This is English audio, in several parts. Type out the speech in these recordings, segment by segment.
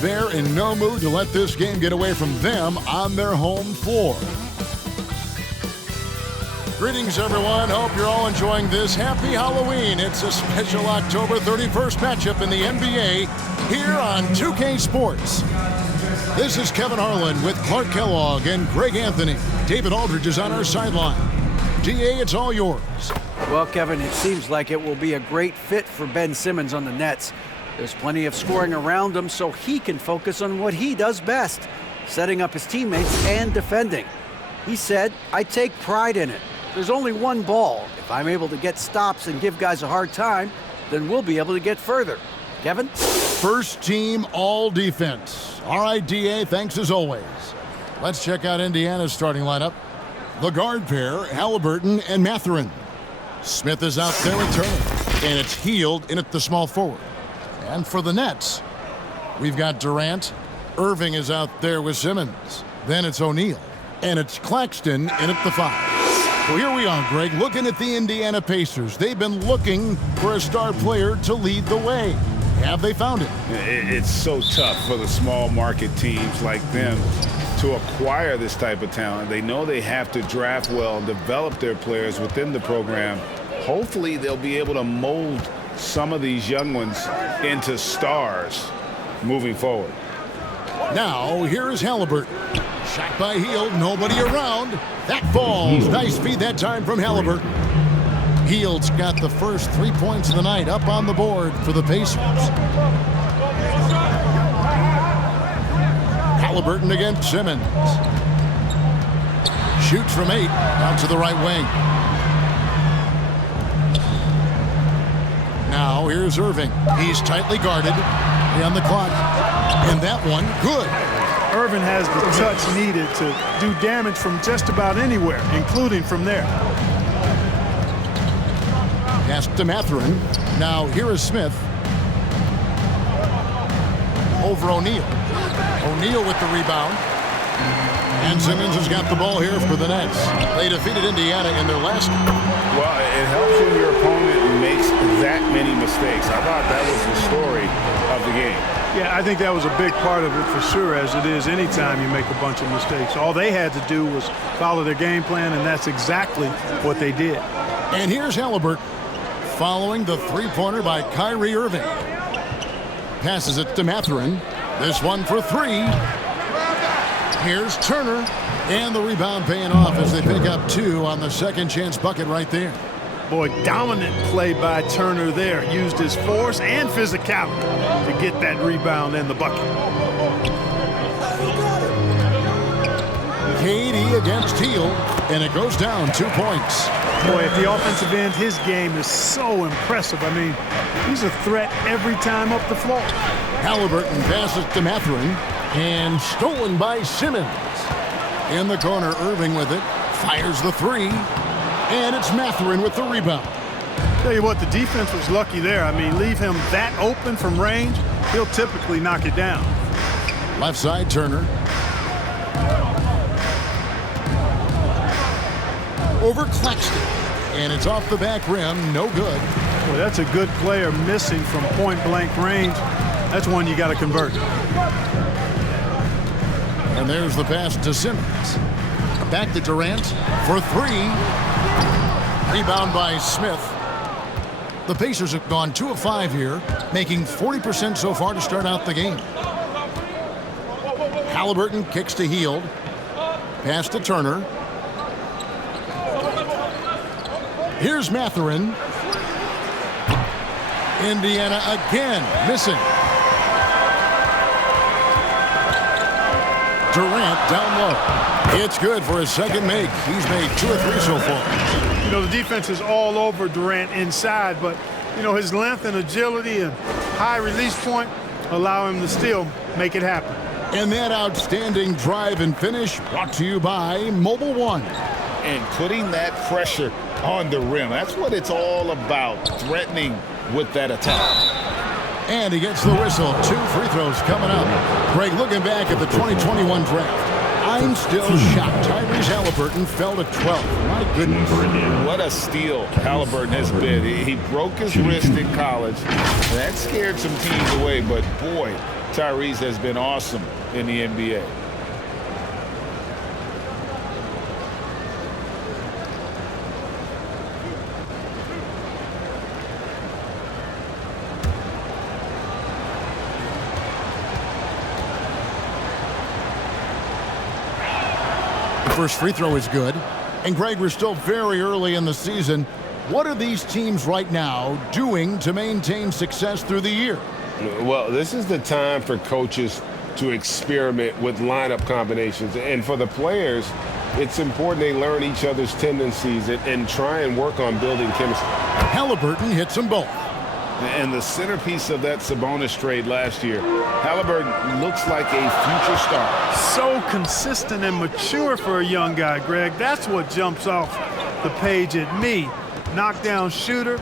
They're in no mood to let this game get away from them on their home floor. Greetings, everyone. Hope you're all enjoying this. Happy Halloween. It's a special October 31st matchup in the NBA here on 2K Sports. This is Kevin Harlan with Clark Kellogg and Greg Anthony. David Aldridge is on our sideline. DA, it's all yours. Well, Kevin, it seems like it will be a great fit for Ben Simmons on the Nets. There's plenty of scoring around him so he can focus on what he does best, setting up his teammates and defending. He said, "I take pride in it. There's only one ball. If I'm able to get stops and give guys a hard time, then we'll be able to get further." Kevin? First team all defense. All right, DA, thanks as always. Let's check out Indiana's starting lineup. The guard pair, Halliburton and Mathurin. Smith is out there with Turner, and it's Hield in at the small forward. And for the Nets, we've got Durant. Irving is out there with Simmons. Then it's O'Neal, and it's Claxton in at the 5. Well, here we are, Greg, looking at the Indiana Pacers. They've been looking for a star player to lead the way. Have they found it? It's so tough for the small market teams like them to acquire this type of talent. They know they have to draft well and develop their players within the program. Hopefully they'll be able to mold some of these young ones into stars moving forward. Now, here is Halliburton. Shot by Hield, nobody around. That falls. Nice feed that time from Halliburton. Hield's got the first 3 points of the night up on the board for the Pacers. Halliburton against Simmons. Shoots from 8, out to the right wing. Now here's Irving. He's tightly guarded. On the clock. And that one, good. Irving has the touch needed to do damage from just about anywhere, including from there. Pass to Mathurin. Now here is Smith. Over O'Neal. O'Neal with the rebound. And Simmons has got the ball here for the Nets. They defeated Indiana in their last. Well, it helps when your opponent makes that many mistakes. I thought that was the story of the game. Yeah, I think that was a big part of it for sure, as it is anytime you make a bunch of mistakes. All they had to do was follow their game plan, and that's exactly what they did. And here's Halliburton following the three-pointer by Kyrie Irving. Passes it to Mathurin. This one for 3. Here's Turner, and the rebound paying off as they pick up 2 on the second chance bucket right there. Boy, dominant play by Turner there. Used his force and physicality to get that rebound and the bucket. KD against Hield, and it goes down 2 points. Boy, at the offensive end, his game is so impressive. I mean, he's a threat every time up the floor. Halliburton passes to Mathurin, and stolen by Simmons. In the corner, Irving with it, fires the 3, and it's Mathurin with the rebound. Tell you what, the defense was lucky there. I mean, leave him that open from range, he'll typically knock it down. Left side, Turner. Over Claxton, and it's off the back rim, no good. Boy, that's a good player missing from point-blank range. That's one you got to convert. And there's the pass to Simmons. Back to Durant for 3. Rebound by Smith. The Pacers have gone 2 of 5 here, making 40% so far to start out the game. Halliburton kicks to Hield. Pass to Turner. Here's Mathurin. Indiana again missing. Durant down low. It's good for his second make. He's made 2 or 3 so far. You know, the defense is all over Durant inside, but, you know, his length and agility and high release point allow him to still make it happen. And that outstanding drive and finish brought to you by Mobile One. And putting that pressure on the rim. That's what it's all about, threatening with that attack. And he gets the whistle. 2 free throws coming up. Greg, looking back at the 2021 draft, I'm still shocked. Tyrese Halliburton fell to 12th. My goodness. What a steal Halliburton has been. He broke his wrist in college. That scared some teams away, but boy, Tyrese has been awesome in the NBA. First free throw is good. And Greg, we're still very early in the season. What are these teams right now doing to maintain success through the year? Well, this is the time for coaches to experiment with lineup combinations. And for the players, it's important they learn each other's tendencies and try and work on building chemistry. Halliburton hits them both. And the centerpiece of that Sabonis trade last year, Halliburton looks like a future star. So consistent and mature for a young guy, Greg. That's what jumps off the page at me. Knockdown shooter,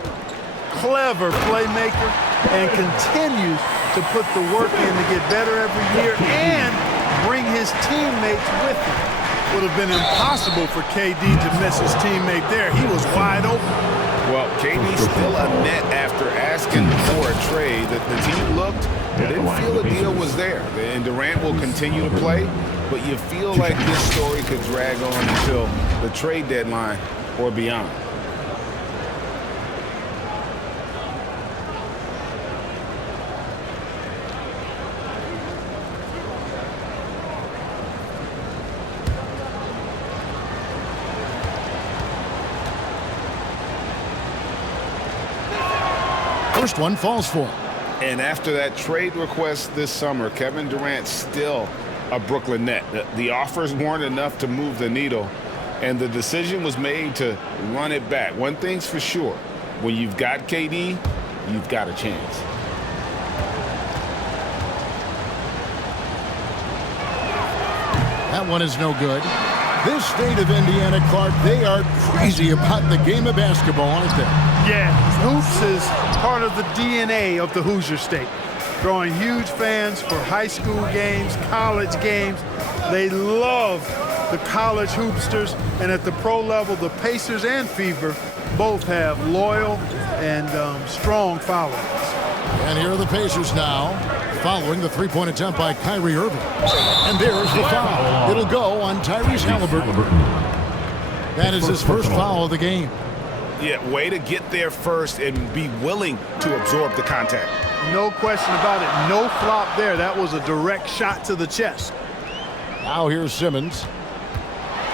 clever playmaker, and continues to put the work in to get better every year and bring his teammates with him. Would have been impossible for KD to miss his teammate there. He was wide open. Well, KD's still a net after asking for a trade. The team looked, didn't feel the deal was there. And Durant will continue to play, but you feel like this story could drag on until the trade deadline or beyond. First one falls for him. And after that trade request this summer, Kevin Durant's still a Brooklyn Net. The offers weren't enough to move the needle, and the decision was made to run it back. One thing's for sure, when you've got KD, you've got a chance. That one is no good. This state of Indiana, Clark, they are crazy about the game of basketball, aren't they? Yeah, hoops is part of the DNA of the Hoosier State. Drawing huge fans for high school games, college games. They love the college hoopsters, and at the pro level, the Pacers and Fever both have loyal and strong followings. And here are the Pacers now, following the three-point attempt by Kyrie Irving. And there's the foul. It'll go on Tyrese Halliburton. That is his first foul of the game. Yeah, way to get there first and be willing to absorb the contact. No question about it. No flop there. That was a direct shot to the chest. Now here's Simmons.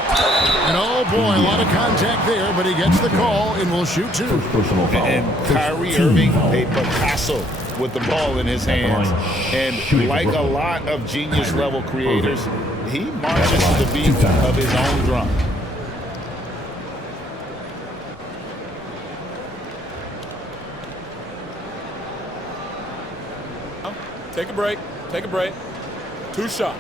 And oh boy, a lot of contact there, but he gets the call and will shoot two. And Kyrie Irving, a Picasso with the ball in his hands. And like a lot of genius-level creators, he marches to the beat of his own drum. Take a break. Take a break. 2 shots.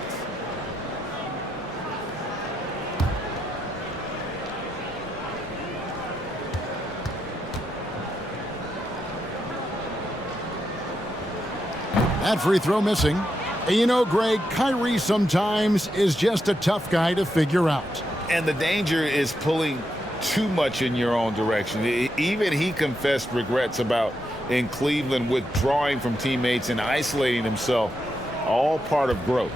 That free throw missing. And you know, Greg, Kyrie sometimes is just a tough guy to figure out. And the danger is pulling too much in your own direction. Even he confessed regrets about in Cleveland withdrawing from teammates and isolating himself. All part of growth.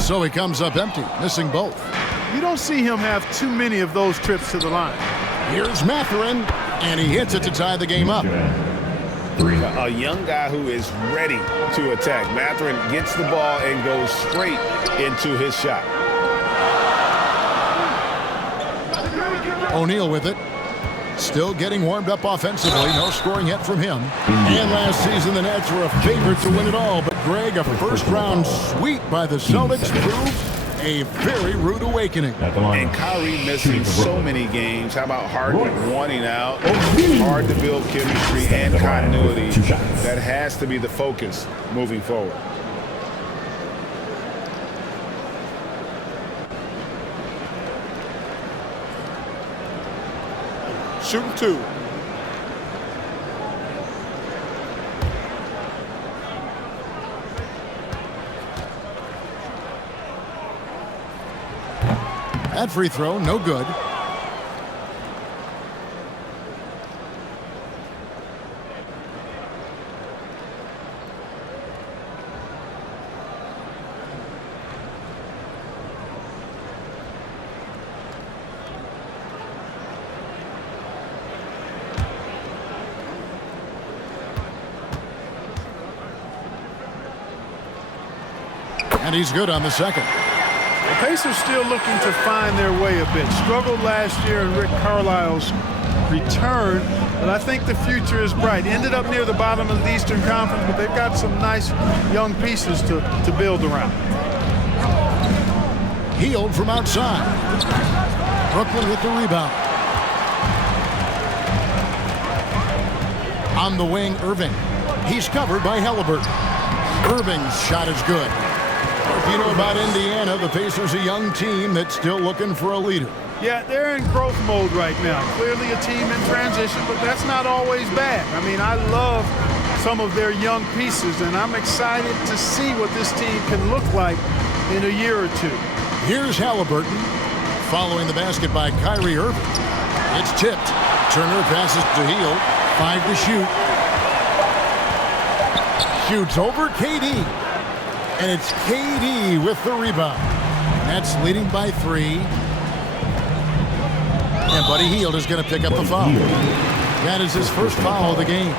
So he comes up empty, missing both. You don't see him have too many of those trips to the line. Here's Mathurin, and he hits it to tie the game up. A young guy who is ready to attack. Mathurin gets the ball and goes straight into his shot. O'Neal with it. Still getting warmed up offensively. No scoring yet from him. And last season, the Nets were a favorite to win it all. But, Greg, a first-round sweep by the Celtics proved a very rude awakening. And Kyrie missing so many games. How about Harden wanting out? Hard to build chemistry and continuity. That has to be the focus moving forward. Shooting 2. That free throw, no good. And he's good on the second. The Pacers still looking to find their way a bit. Struggled last year in Rick Carlisle's return, but I think the future is bright. Ended up near the bottom of the Eastern Conference, but they've got some nice young pieces to build around. Hield from outside. Brooklyn with the rebound. On the wing, Irving. He's covered by Halliburton. Irving's shot is good. If you know about Indiana, the Pacers a young team that's still looking for a leader. Yeah, they're in growth mode right now. Clearly a team in transition, but that's not always bad. I mean, I love some of their young pieces, and I'm excited to see what this team can look like in a year or two. Here's Halliburton following the basket by Kyrie Irving. It's tipped. Turner passes to Hield. 5 to shoot. Shoots over KD. And it's KD with the rebound. That's leading by 3. And Buddy Hield is going to pick up the foul. That is his first foul of the game.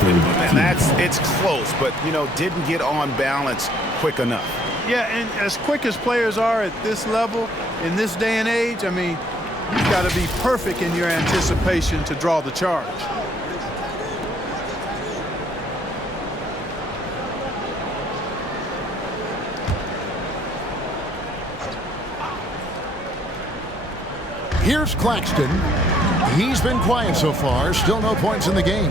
And it's close, but, didn't get on balance quick enough. Yeah, and as quick as players are at this level, in this day and age, I mean, you've got to be perfect in your anticipation to draw the charge. Here's Claxton. He's been quiet so far. Still no points in the game.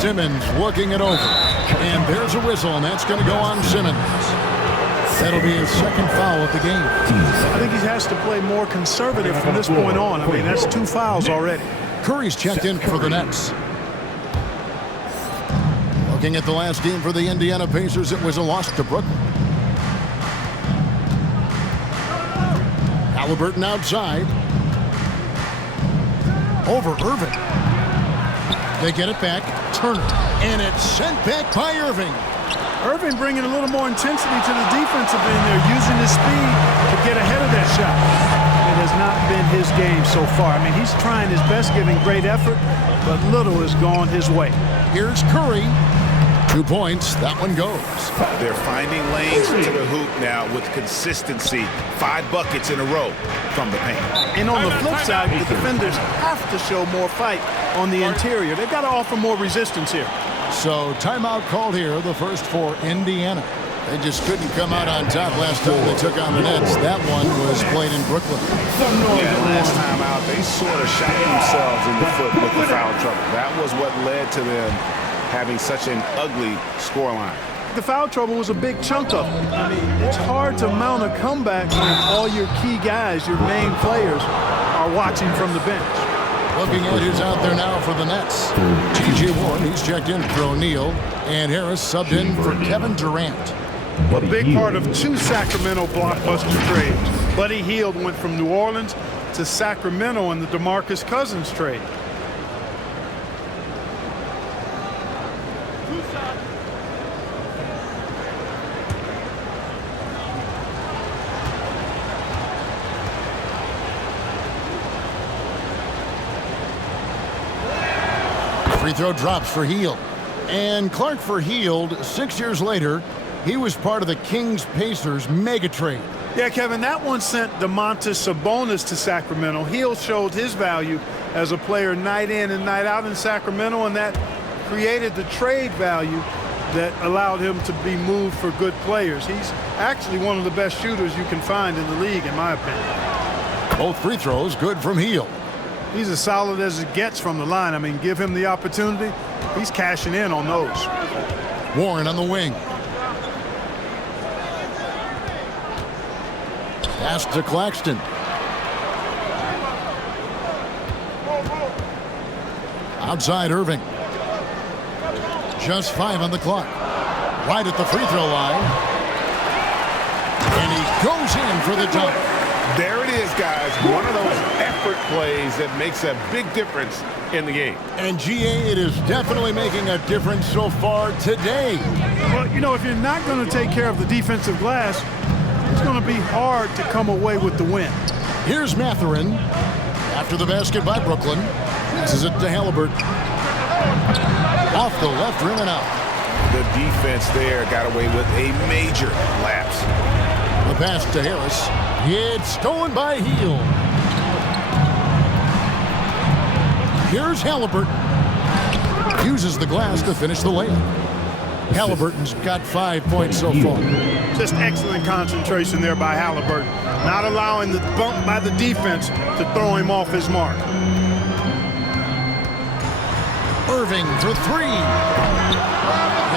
Simmons working it over. And there's a whistle, and that's going to go on Simmons. That'll be his second foul of the game. I think he has to play more conservative from this point on. I mean, that's 2 fouls already. Curry's checked in for the Nets. Looking at the last game for the Indiana Pacers, it was a loss to Brooklyn. Halliburton outside. Over Irving. They get it back. Turner. And it's sent back by Irving. Irving bringing a little more intensity to the defensive end there, using his speed to get ahead of that shot. It has not been his game so far. I mean, he's trying his best, giving great effort, but little has gone his way. Here's Curry. 2 points. That one goes. They're finding lanes to the hoop now with consistency. 5 buckets in a row from the paint. And on the flip side, the defenders have to show more fight on the interior. They've got to offer more resistance here. So timeout called here, the first for Indiana. They just couldn't come out on top last time they took on the Nets. That one was played in Brooklyn. Yeah, last time out, they sort of shot themselves in the foot with the foul trouble. That was what led to them having such an ugly scoreline. The foul trouble was a big chunk of it. I mean, it's hard to mount a comeback when all your key guys, your main players, are watching from the bench. Looking at who's out there now for the Nets. T.J. Warren, he's checked in for O'Neal. And Harris subbed in for Kevin Durant. A big part of 2 Sacramento blockbuster trades. Buddy Hield went from New Orleans to Sacramento in the DeMarcus Cousins trade. Free throw drops for Hield. And Clark for Hield, 6 years later, he was part of the Kings-Pacers mega trade. Yeah, Kevin, that one sent Domantas Sabonis to Sacramento. Hield showed his value as a player night in and night out in Sacramento, and that created the trade value that allowed him to be moved for good players. He's actually one of the best shooters you can find in the league, in my opinion. Both free throws good from Hield. He's as solid as it gets from the line. I mean, give him the opportunity, he's cashing in on those. Warren on the wing. Pass to Claxton. Outside Irving. Just 5 on the clock. Right at the free throw line. And he goes in for the dunk. There it is, guys. One of those effort plays that makes a big difference in the game. And GA, it is definitely making a difference so far today. Well, you know, if you're not going to take care of the defensive glass, it's going to be hard to come away with the win. Here's Mathurin. After the basket by Brooklyn. Passes it to Halliburton. Off the left rim and out. the defense there got away with a major lapse. The pass to Harris. It's stolen by Heel. Here's Halliburton. Uses the glass to finish the layup. Halliburton's got 5 points so far. Just excellent concentration there by Halliburton. Not allowing the bump by the defense to throw him off his mark. Irving for three.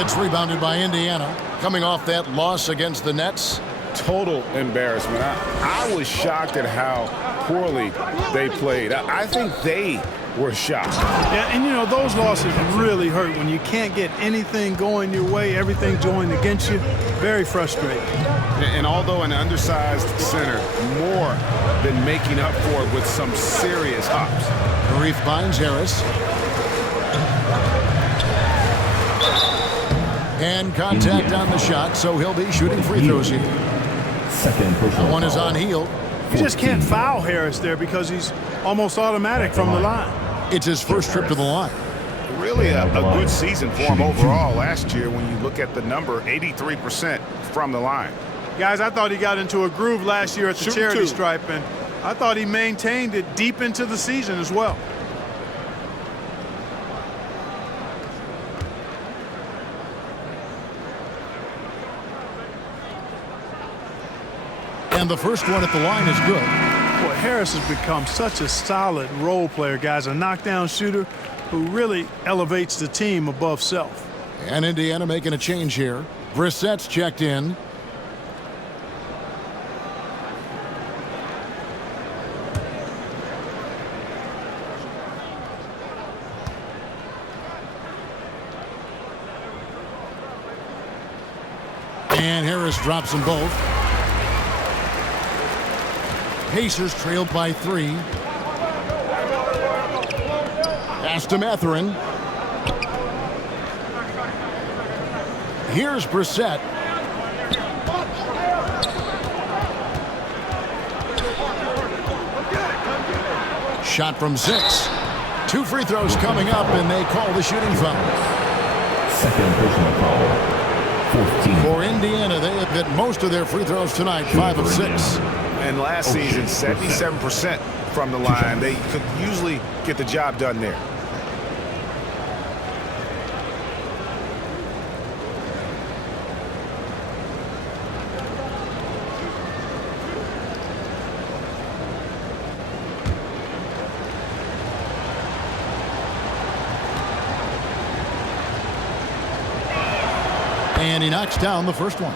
It's rebounded by Indiana. Coming off that loss against the Nets. Total embarrassment. I was shocked at how poorly they played. I think they were shocked. Yeah, and you know, those losses really hurt when you can't get anything going your way, everything going against you. Very frustrating. And although an undersized center, more than making up for it with some serious hops. Reef finds Harris. And contact on the shot, so he'll be shooting free throws here. Second personal One is on Heel. You just can't foul Harris there because he's almost automatic from the line. It's his first trip to the line. Really a good season for him overall last year when you look at the number, 83% from the line. Guys, I thought he got into a groove last year at the charity stripe, and I thought he maintained it deep into the season as well. And the first one at the line is good. Well, Harris has become such a solid role player, guys, a knockdown shooter who really elevates the team above self. And Indiana making a change here. Brissett's checked in. And Harris drops them both. Pacers trailed by 3. Pass to Mathurin. Here's Brissett. Shot from 6. 2 free throws coming up, and they call the shooting foul. Second personal foul. 14. For Indiana, they have hit most of their free throws tonight, 5 of 6. And last season, 77% from the line. They could usually get the job done there. And he knocks down the first one.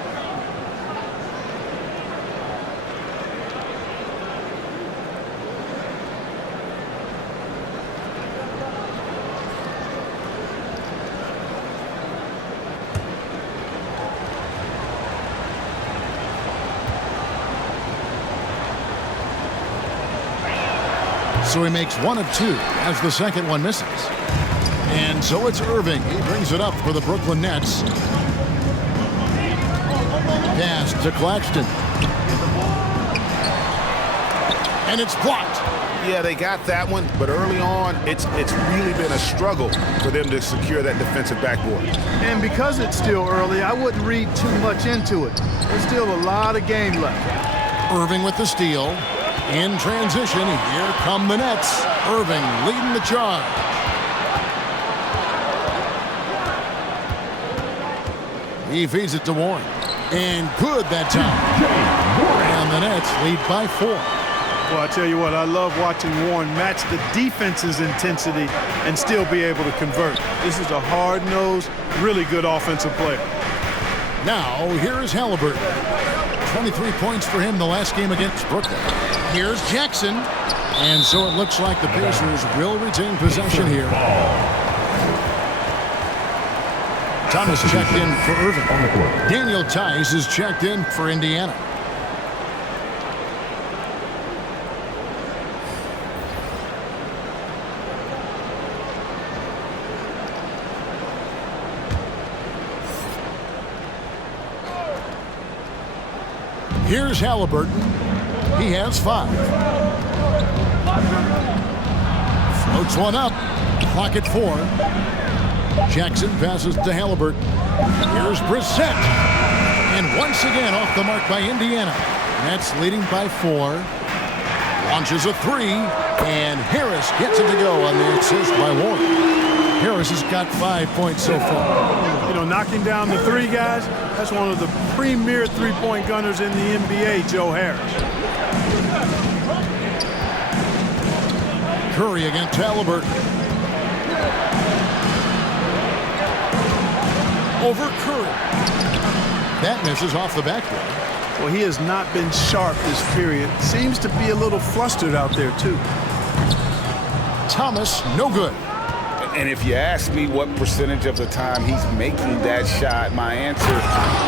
So he makes 1 of 2 as the second one misses. And so it's Irving. He brings it up for the Brooklyn Nets. Pass to Claxton. And it's blocked. Yeah, they got that one, but early on, it's really been a struggle for them to secure that defensive backboard. And because it's still early, I wouldn't read too much into it. There's still a lot of game left. Irving with the steal. In transition, here come the Nets. Irving leading the charge. He feeds it to Warren. And good that time. And the Nets lead by 4. Well, I tell you what, I love watching Warren match the defense's intensity and still be able to convert. This is a hard-nosed, really good offensive player. Now, here is Halliburton. 23 points for him the last game against Brooklyn. Here's Jackson. And so it looks like the Pacers will retain possession here. Thomas checked in for Irving. Daniel Tice is checked in for Indiana. Here's Halliburton. He has 5. Floats one up. Clock at 4. Jackson passes to Halliburton. Here's Brissett. And once again off the mark by Indiana. Nets leading by 4. Launches a 3. And Harris gets it to go on the assist by Warren. Harris has got 5 points so far. You know, knocking down the 3 guys, that's one of the premier three-point gunners in the NBA, Joe Harris. Curry against Halliburton. Over Curry. That misses off the backboard. Well, he has not been sharp this period. Seems to be a little flustered out there, too. Thomas, no good. And if you ask me what percentage of the time he's making that shot, my answer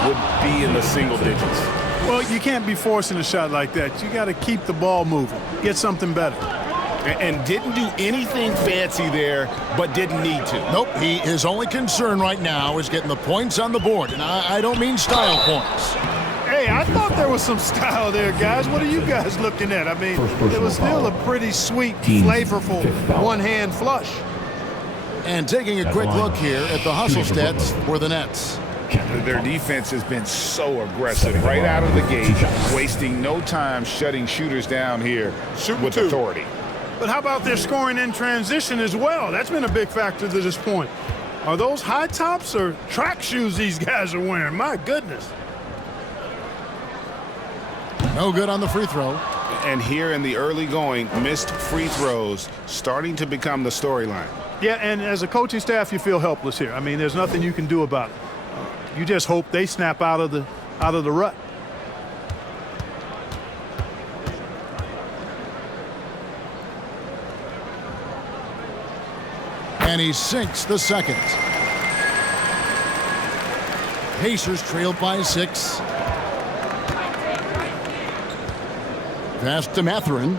would be in the single digits. Well, you can't be forcing a shot like that. You got to keep the ball moving. Get something better. And didn't do anything fancy there, but didn't need to. Nope, his only concern right now is getting the points on the board. And I don't mean style points. Hey, I thought there was some style there, guys. What are you guys looking at? I mean, it was still a pretty sweet, flavorful one-hand flush. And taking a quick look here at the hustle stats for the Nets. Their defense has been so aggressive right out of the gate, wasting no time shutting shooters down here with authority. But how about their scoring in transition as well? That's been a big factor to this point. Are those high tops or track shoes these guys are wearing? My goodness. No good on the free throw. And here in the early going, missed free throws starting to become the storyline. Yeah, and as a coaching staff, you feel helpless here. I mean, there's nothing you can do about it. You just hope they snap out of the rut. And he sinks the second. Pacers trailed by 6. Pass to Mathurin.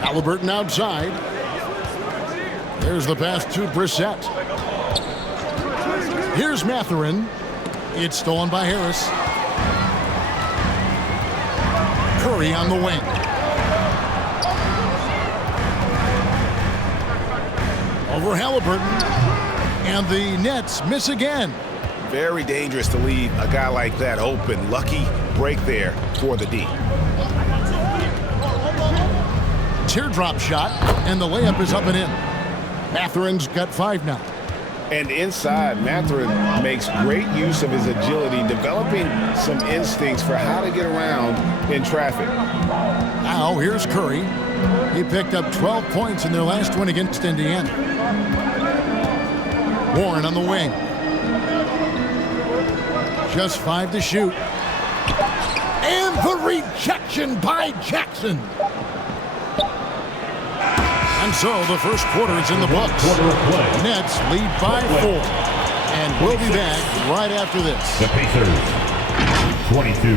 Halliburton outside. There's the pass to Brissett. Here's Mathurin. It's stolen by Harris. Curry on the wing. Over Halliburton. And the Nets miss again. Very dangerous to leave a guy like that open. Lucky break there for the D. Teardrop shot, and the layup is up and in. Mathurin's got 5 now. And inside, Mathurin makes great use of his agility, developing some instincts for how to get around in traffic. Now here's Curry. He picked up 12 points in their last win against Indiana. Warren on the wing. Just 5 to shoot. And the rejection by Jackson. And so the first quarter is in the books. Nets lead by 4. And we'll be back right after this. The Pacers, 22.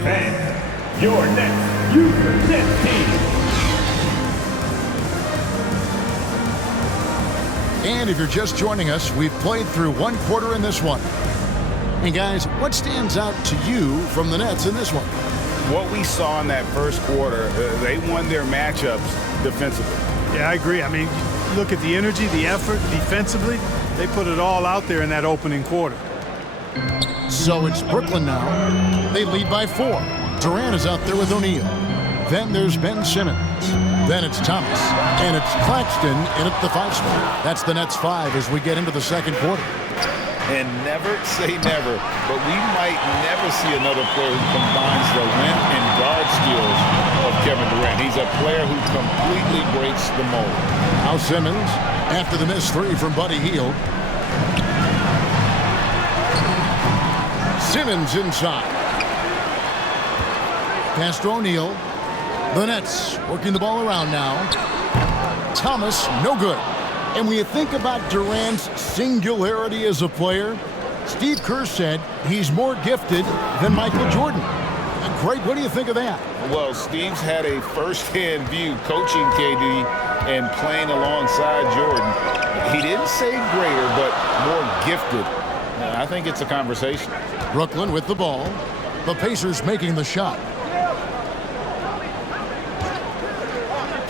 And your next U-Net team. And if you're just joining us, we've played through 1 quarter in this one. And guys, what stands out to you from the Nets in this one? What we saw in that first quarter, they won their matchups defensively. Yeah, I agree. I mean, look at the energy, the effort defensively. They put it all out there in that opening quarter. So it's Brooklyn now. They lead by 4. Durant is out there with O'Neal. Then there's Ben Simmons. Then it's Thomas. And it's Claxton in at the 5 spot. That's the Nets 5 as we get into the second quarter. And never say never, but we might never see another player who combines the length and guard skills of Kevin Durant. He's a player who completely breaks the mold. Now Simmons, after the missed 3 from Buddy Hield. Simmons inside. Pass to O'Neal. The Nets working the ball around now. Thomas, no good. And when you think about Durant's singularity as a player, Steve Kerr said he's more gifted than Michael Jordan. Craig, what do you think of that? Well, Steve's had a first-hand view coaching KD and playing alongside Jordan. He didn't say greater, but more gifted. I think it's a conversation. Brooklyn with the ball. The Pacers making the shot.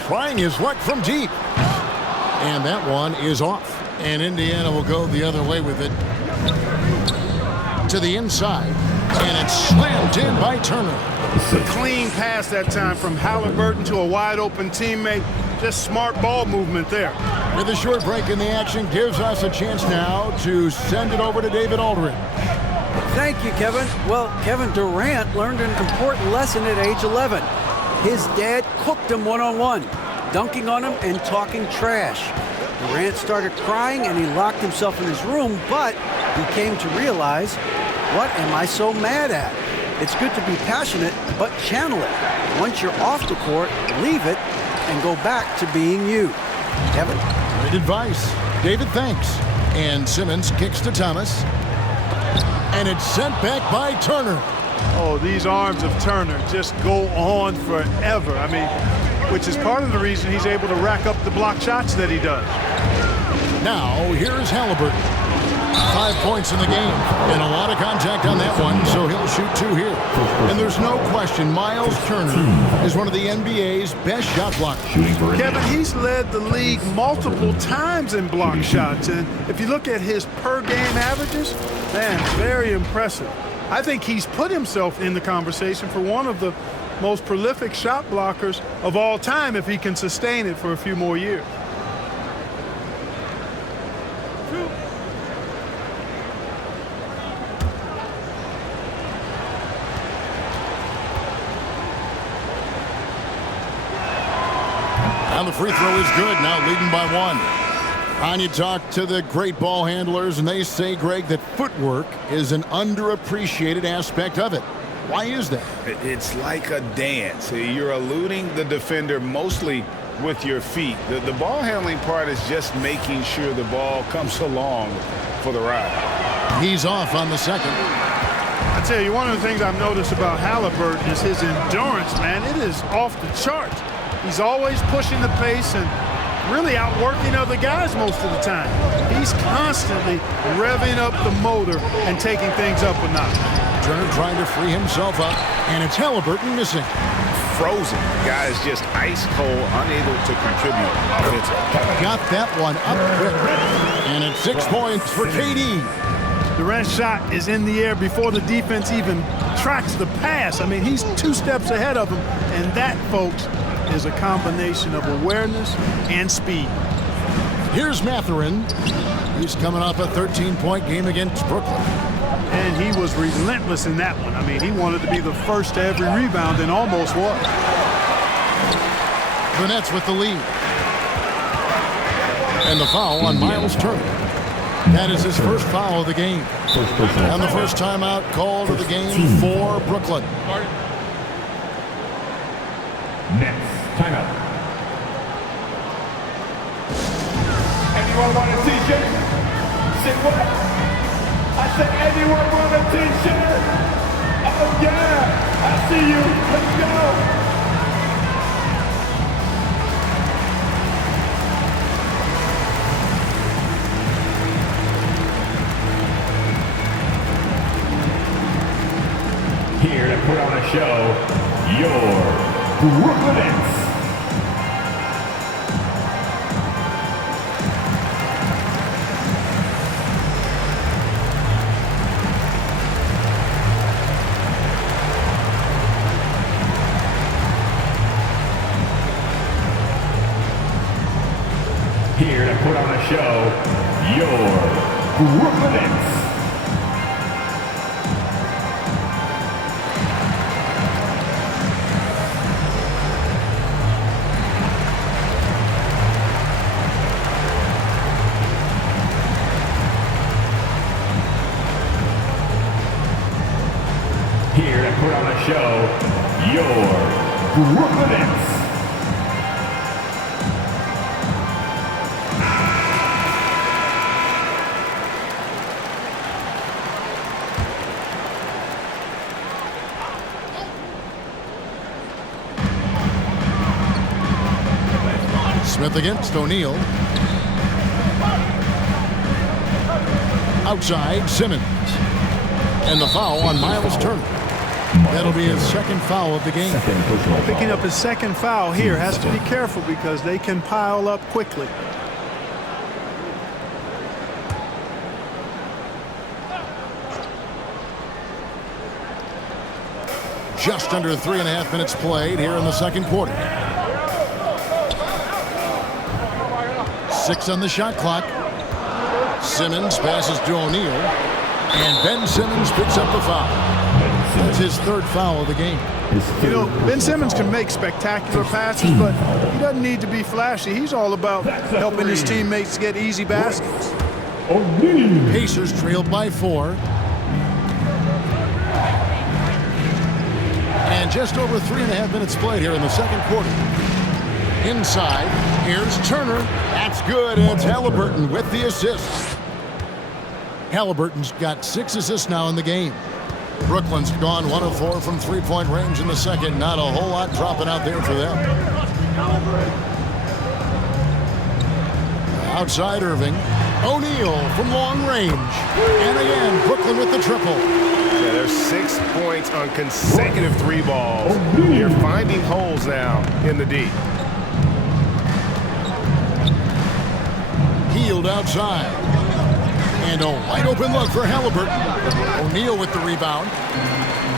Trying his luck from deep. And that one is off. And Indiana will go the other way with it. To the inside. And it's slammed in by Turner. Clean pass that time from Halliburton to a wide-open teammate. Just smart ball movement there. With a short break in the action, gives us a chance now to send it over to David Aldridge. Thank you, Kevin. Well, Kevin Durant learned an important lesson at age 11. His dad cooked him one-on-one, dunking on him and talking trash. Durant started crying and he locked himself in his room, but he came to realize, what am I so mad at? It's good to be passionate, but channel it. Once you're off the court, leave it and go back to being you. Kevin? Great advice. David, thanks. And Simmons kicks to Thomas. And it's sent back by Turner. Oh, these arms of Turner just go on forever. I mean, which is part of the reason he's able to rack up the block shots that he does. Now, here's Halliburton. 5 points in the game, and a lot of contact on that one, so he'll shoot 2 here. And there's no question Miles Turner is one of the NBA's best shot blockers. Kevin, he's led the league multiple times in block shots, and if you look at his per-game averages, man, very impressive. I think he's put himself in the conversation for one of the most prolific shot blockers of all time if he can sustain it for a few more years. And the free throw is good, now leading by 1. And you talk to the great ball handlers, and they say, Greg, that footwork is an underappreciated aspect of it. Why is that? It's like a dance. You're eluding the defender mostly with your feet. The ball handling part is just making sure the ball comes along for the ride. He's off on the second. I tell you, one of the things I've noticed about Halliburton is his endurance, man. It is off the charts. He's always pushing the pace and really outworking other guys most of the time. He's constantly revving up the motor and taking things up a notch. Turner trying to free himself up, and it's Halliburton missing. Frozen. The guy is just ice cold, unable to contribute offensively. Got that one up quick. And it's 6 points for KD. Durant's shot is in the air before the defense even tracks the pass. I mean, he's 2 steps ahead of him, and that, folks, is a combination of awareness and speed. Here's Mathurin. He's coming off a 13-point game against Brooklyn. And he was relentless in that one. I mean, he wanted to be the first to every rebound and almost was. The Nets with the lead. And the foul on Miles Turner. That is his first foul of the game. And the first timeout called of the game for Brooklyn. Nets, timeout. Anyone want a t-shirt? Say what? I said anyone want a t-shirt? Oh yeah! I see you. Let's go. Here to put on a show, your Brooklyn Nets. Here to put on a show, your Brooklyn Nets. Here to put on a show, your Brooklyn Nets. Smith against O'Neal. Outside, Simmons. And the foul on Miles Turner. That'll be his second foul of the game. Picking up his second foul here. Has to be careful because they can pile up quickly. Just under 3.5 minutes played here in the second quarter. 6 on the shot clock. Simmons passes to O'Neal. And Ben Simmons picks up the foul. That's his third foul of the game. You know, Ben Simmons can make spectacular passes, but he doesn't need to be flashy. He's all about helping his teammates get easy baskets. Pacers trailed by 4. And just over 3.5 minutes played here in the second quarter. Inside, here's Turner. That's good, and it's Halliburton with the assist. Halliburton's got 6 assists now in the game. Brooklyn's gone 1 of 4 from three-point range in the second. Not a whole lot dropping out there for them. Outside Irving. O'Neal from long range. And again, Brooklyn with the triple. Yeah, there's 6 points on consecutive 3 balls. You're finding holes now in the D. Healed outside. And a wide open look for Halliburton. O'Neal with the rebound.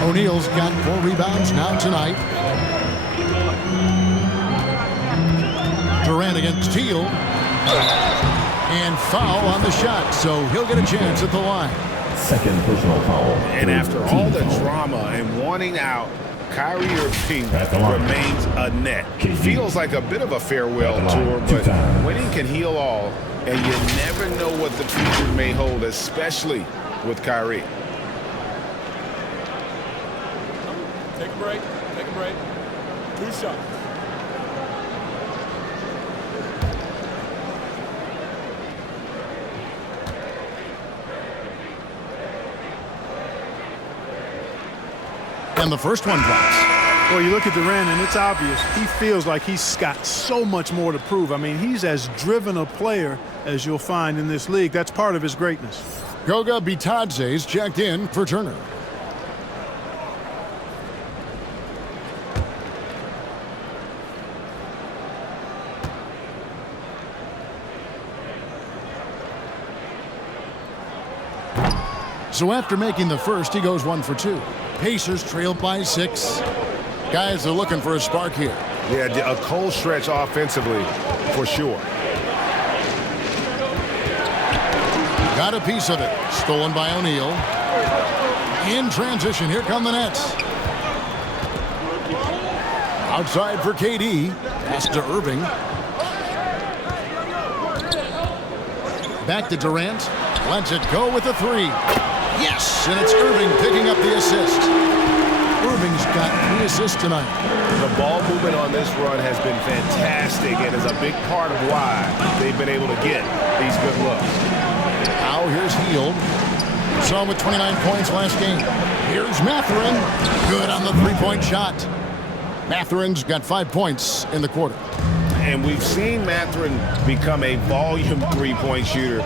O'Neal's got 4 rebounds now tonight. Durant against Teal. And foul on the shot, so he'll get a chance at the line. Second personal foul. And after all the drama and wanting out, Kyrie Irving remains a net. It feels like a bit of a farewell tour, but winning can heal all, and you never know what the future may hold, especially with Kyrie. Take a break. Take a break. 2 shots. And the first one drops. Well, you look at Durant, and it's obvious. He feels like he's got so much more to prove. I mean, he's as driven a player as you'll find in this league. That's part of his greatness. Goga Bitadze's checked in for Turner. So after making the first, he goes 1 for 2. Pacers trailed by 6. Guys are looking for a spark here. Yeah, a cold stretch offensively, for sure. Got a piece of it. Stolen by O'Neal. In transition, here come the Nets. Outside for KD. Pass to Irving. Back to Durant. Lets it go with a 3. Yes, and it's Irving picking up the assist. Irving's got 3 assists tonight. The ball movement on this run has been fantastic and is a big part of why they've been able to get these good looks. Now here's Hield. Saw him with 29 points last game. Here's Mathurin. Good on the 3-point shot. Mathurin's got 5 points in the quarter. And we've seen Mathurin become a volume 3-point shooter,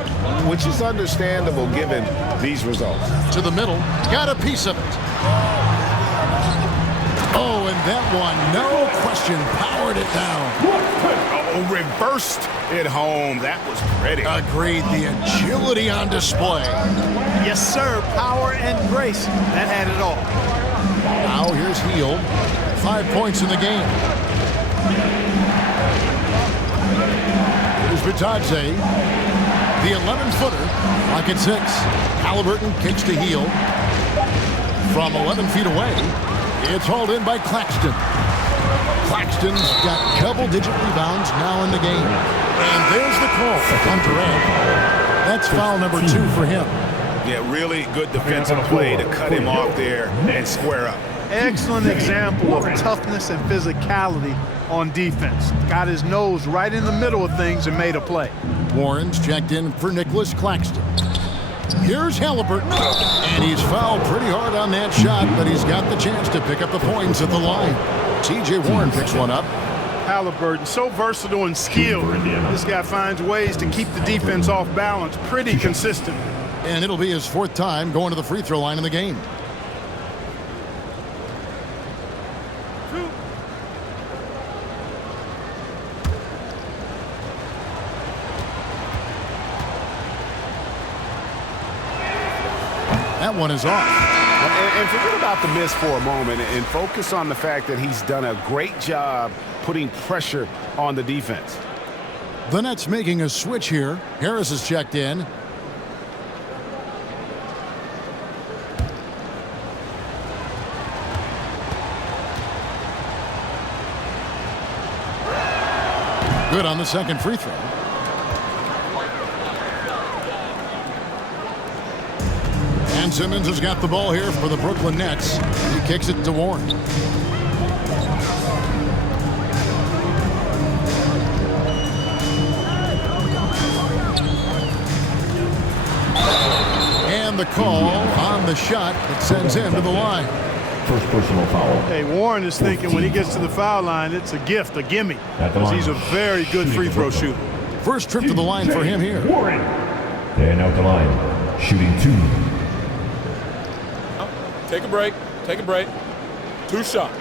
which is understandable given these results. To the middle, got a piece of it. Oh, and that one, no question, powered it down. Oh, reversed it home. That was pretty. Agreed, the agility on display. Yes, sir. Power and grace. That had it all. Now here's Hield. 5 points in the game. Here's Bitadze. The 11-footer, clock at 6. Halliburton kicks to Hield. From 11 feet away, it's hauled in by Claxton. Claxton's got double-digit rebounds now in the game. And there's the call on Durant. That's foul number 2 for him. Yeah, really good defensive play to cut him off there and square up. Excellent example of toughness and physicality on defense. Got his nose right in the middle of things and made a play. Warren's checked in for Nicholas Claxton. Here's Halliburton. And he's fouled pretty hard on that shot, but he's got the chance to pick up the points at the line. T.J. Warren picks one up. Halliburton, so versatile and skilled. This guy finds ways to keep the defense off balance pretty consistent. And it'll be his 4th time going to the free throw line in the game. That one is off. And forget about the miss for a moment and focus on the fact that he's done a great job putting pressure on the defense. The Nets making a switch here. Harris is checked in. Good on the second free throw. And Simmons has got the ball here for the Brooklyn Nets. He kicks it to Warren. And the call on the shot that sends him to the line. First personal foul. Hey, Warren is thinking when he gets to the foul line, it's a gift, a gimme. Because he's a very good free throw shooter. First trip to the line for him here. Warren. And out the line, shooting 2. Take a break. Take a break. 2 shots.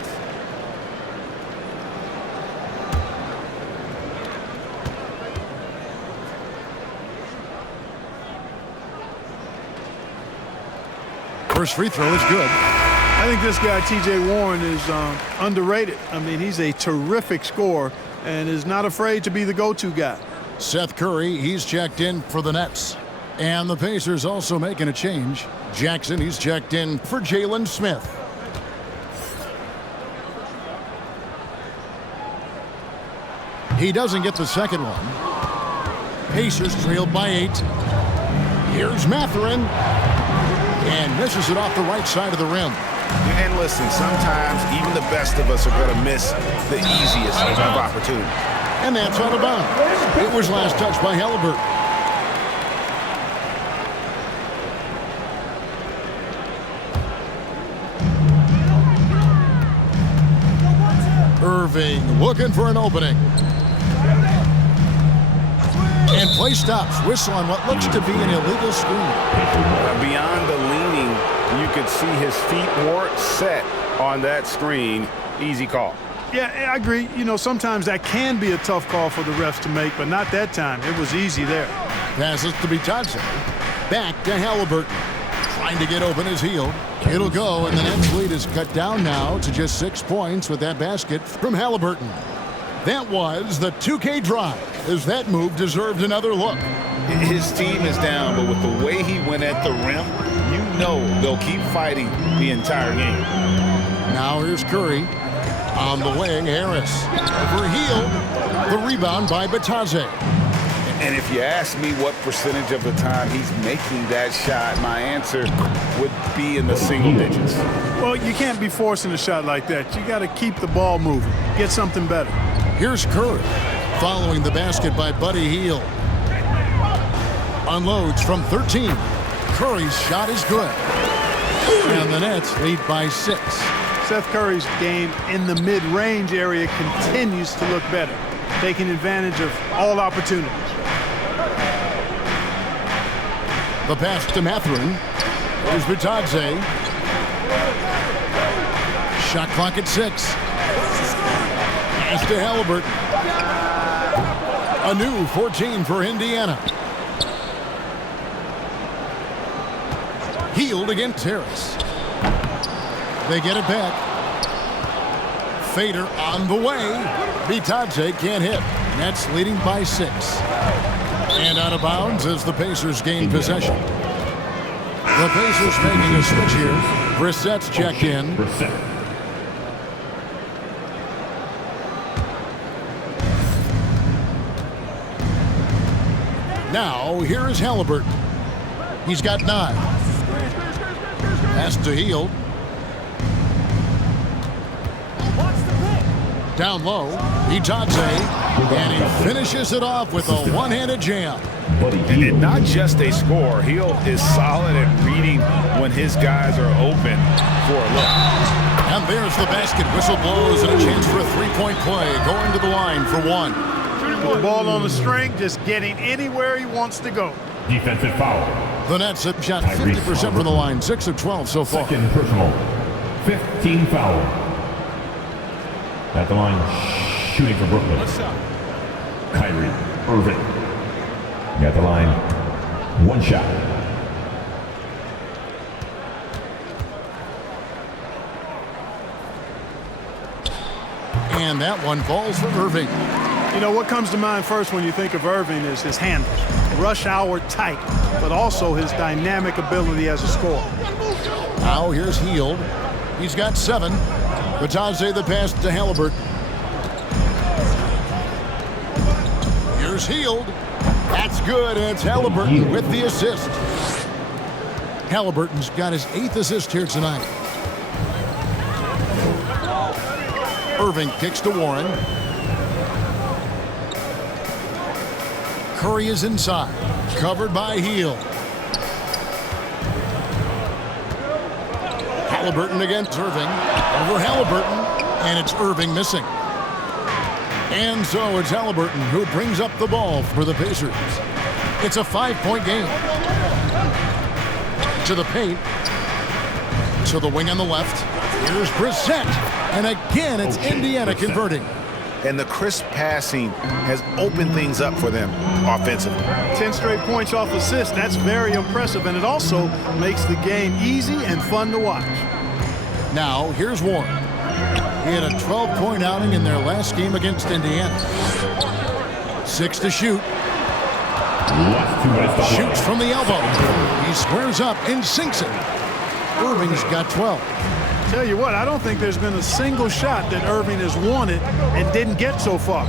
First free throw is good. I think this guy, T.J. Warren, is underrated. I mean, he's a terrific scorer and is not afraid to be the go-to guy. Seth Curry, he's checked in for the Nets. And the Pacers also making a change. Jackson, he's checked in for Jalen Smith. He doesn't get the second one. Pacers trailed by 8. Here's Mathurin. And misses it off the right side of the rim. And listen, sometimes even the best of us are going to miss the easiest of opportunities. And that's out of bounds. It was last touched by Halliburton. Irving looking for an opening. And play stops. Whistle on what looks to be an illegal screen. Beyond the leaning, you could see his feet weren't set on that screen. Easy call. Yeah, I agree. You know, sometimes that can be a tough call for the refs to make, but not that time. It was easy there. Passes to Bitadze. Back to Halliburton. Trying to get open his heel. It'll go, and the Nets lead is cut down now to just 6 points with that basket from Halliburton. That was the 2K drive, as that move deserved another look. His team is down, but with the way he went at the rim, you know they'll keep fighting the entire game. Now here's Curry. On the wing, Harris. Over heel. The rebound by Bitadze. And if you ask me what percentage of the time he's making that shot, my answer would be in the single digits. Well, you can't be forcing a shot like that. You got to keep the ball moving. Get something better. Here's Curry. Following the basket by Buddy Hield. Unloads from 13. Curry's shot is good. And the Nets lead by 6. Seth Curry's game in the mid-range area continues to look better, taking advantage of all opportunities. The pass to Mathurin. Here's Bitadze. Shot clock at 6. Pass to Halliburton. A new 14 for Indiana. Hield against Harris. They get it back. Fader on the way. Bitadze can't hit. Nets leading by 6. And out of bounds as the Pacers gain possession. The Pacers making a switch here. Brissett's checked in. Now, here is Halliburton. He's got 9. Pass to Hield. Down low, Bitadze, and he finishes it off with a one-handed jam. And not just a score, Hield is solid at reading when his guys are open for a look. And there's the basket. Whistle blows and a chance for a three-point play. Going to the line for one. With the ball on the string, just getting anywhere he wants to go. Defensive foul. The Nets have shot 50% from the line, 6 of 12 so far. Second personal. 15 foul. At the line, shooting for Brooklyn. Kyrie Irving. At the line, one shot. And that one falls for Irving. You know, what comes to mind first when you think of Irving is his handles. Rush hour tight, but also his dynamic ability as a scorer. Now here's Hield. He's got 7. Batadze the pass to Halliburton. Here's Hield. That's good, and it's Halliburton with the assist. Halliburton's got his 8th assist here tonight. Irving kicks to Warren. Curry is inside, covered by Hield. Halliburton against Irving. Over Halliburton, and it's Irving missing. And so it's Halliburton who brings up the ball for the Pacers. It's a 5-point game. To the paint. To the wing on the left. Here's Brissett. And again, it's Indiana converting. And the crisp passing has opened things up for them offensively. 10 straight points off assists. That's very impressive, and it also makes the game easy and fun to watch. Now, here's Warren. He had a 12-point outing in their last game against Indiana. 6 to shoot. Shoots from the elbow. He squares up and sinks it. Irving's got 12. Tell you what, I don't think there's been a single shot that Irving has wanted and didn't get so far.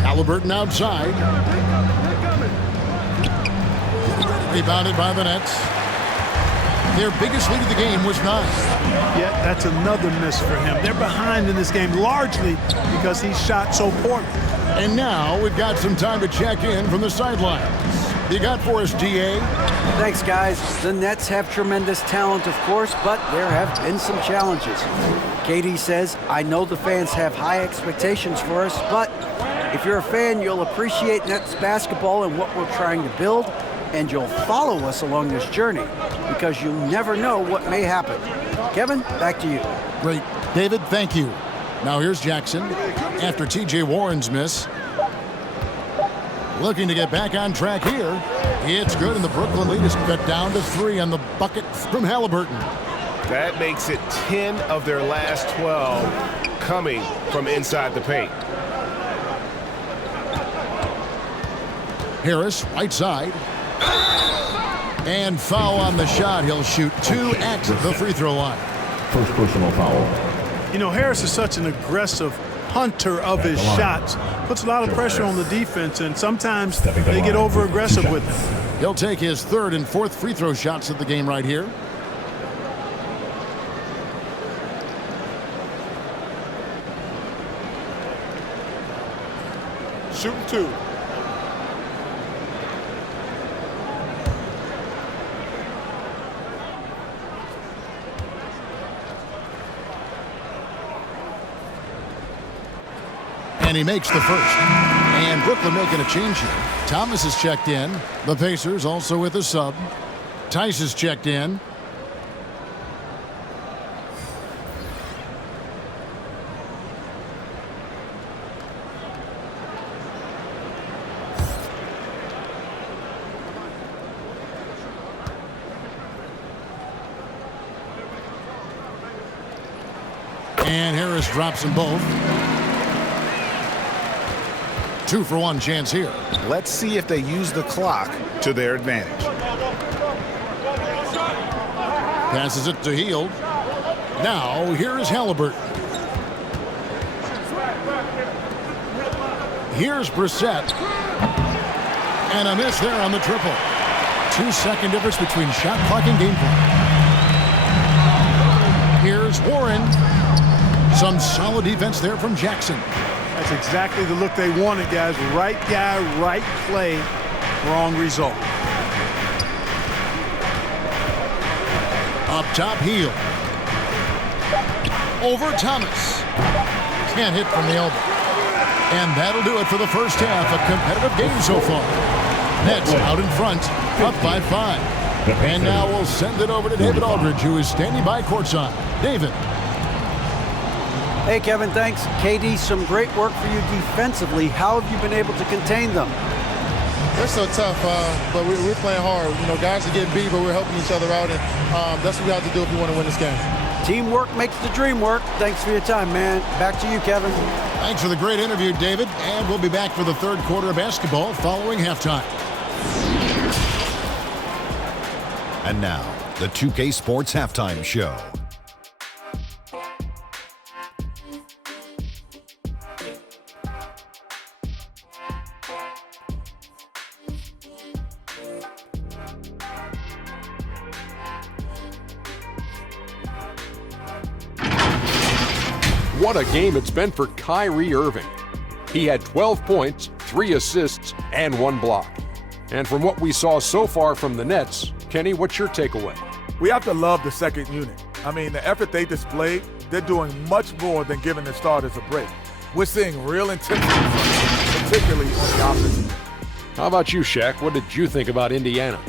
Halliburton outside. Rebounded by the Nets. Their biggest lead of the game was 9. Yeah, that's another miss for him. They're behind in this game largely because he shot so poorly. And now we've got some time to check in from the sidelines. You got for us, DA? Thanks, guys. The Nets have tremendous talent, of course, but there have been some challenges. KD says, I know the fans have high expectations for us, but if you're a fan, you'll appreciate Nets basketball and what we're trying to build, and you'll follow us along this journey because you never know what may happen. Kevin, back to you. Great. David, thank you. Now here's Jackson after T.J. Warren's miss. Looking to get back on track here. It's good, and the Brooklyn lead is cut down to 3 on the bucket from Halliburton. That makes it 10 of their last 12 coming from inside the paint. Harris, right side. And foul on the shot. He'll shoot 2 at the free throw line. First personal foul. You know, Harris is such an aggressive hunter of his shots. Puts a lot of pressure on the defense, and sometimes they get over-aggressive with him. He'll take his 3rd and 4th free throw shots of the game right here. Shooting 2. And he makes the first. And Brooklyn making a change here. Thomas is checked in. The Pacers also with a sub. Tice is checked in. And Harris drops them both. 2-for-1 chance here. Let's see if they use the clock to their advantage. Passes it to Hield. Now, here is Halliburton. Here's Brissett. And a miss there on the triple. 2-second difference between shot clock and game clock. Here's Warren. Some solid defense there from Jackson. That's exactly the look they wanted, guys. Right guy, right play, wrong result. Up top, Heel. Over Thomas. Can't hit from the elbow. And that'll do it for the first half. A competitive game so far. Nets out in front, up by 5. And now we'll send it over to David Aldridge, who is standing by courtside. David. Hey, Kevin, thanks. KD, some great work for you defensively. How have you been able to contain them? They're so tough, but we're playing hard. You know, guys are getting beat, but we're helping each other out, and that's what we have to do if we want to win this game. Teamwork makes the dream work. Thanks for your time, man. Back to you, Kevin. Thanks for the great interview, David. And we'll be back for the third quarter of basketball following halftime. And now, the 2K Sports Halftime Show. What a game it's been for Kyrie Irving. He had 12 points, 3 assists, and 1 block. And from what we saw so far from the Nets, Kenny, what's your takeaway? We have to love the second unit. I mean, the effort they displayed, they're doing much more than giving the starters a break. We're seeing real intensity from them, particularly on the offensive end. How about you, Shaq? What did you think about Indiana?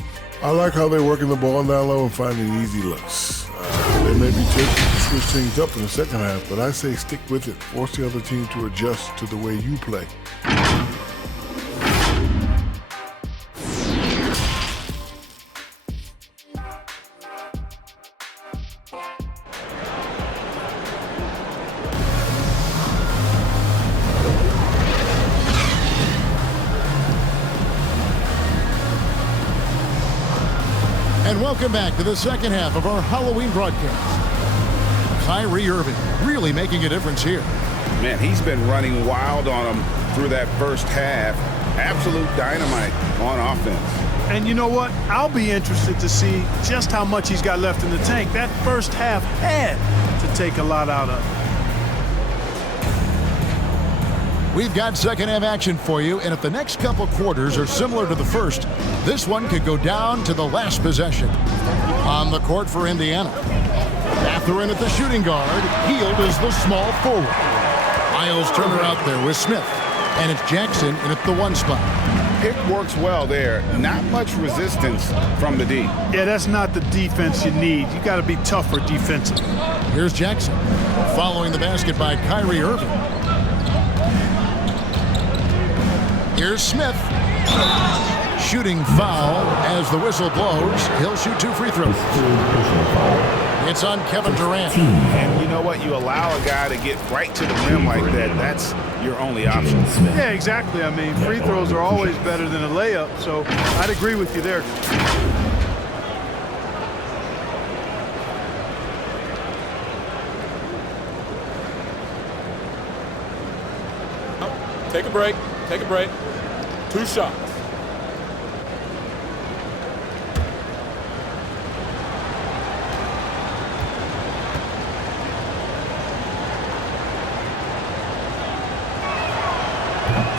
I like how they're working the ball down low and finding easy looks. They may be tempted to switch things up in the second half, but I say stick with it. Force the other team to adjust to the way you play. And welcome back to the second half of our Halloween broadcast. Kyrie Irving really making a difference here. Man, he's been running wild on them through that first half. Absolute dynamite on offense. And you know what? I'll be interested to see just how much he's got left in the tank. That first half had to take a lot out of it. We've got second half action for you, and if the next couple quarters are similar to the first, this one could go down to the last possession. On the court for Indiana. Mathurin at the shooting guard. Hield is the small forward. Miles Turner out there with Smith. And it's Jackson in at the 1 spot. Pick works well there. Not much resistance from the D. Yeah, that's not the defense you need. You got to be tougher defensively. Here's Jackson. Following the basket by Kyrie Irving. Here's Smith. Shooting foul as the whistle blows. He'll shoot 2 free throws. It's on Kevin Durant. And you know what? You allow a guy to get right to the rim like that. That's your only option. Yeah, exactly. I mean, free throws are always better than a layup, so I'd agree with you there. Take a break. Take a break. 2 shots.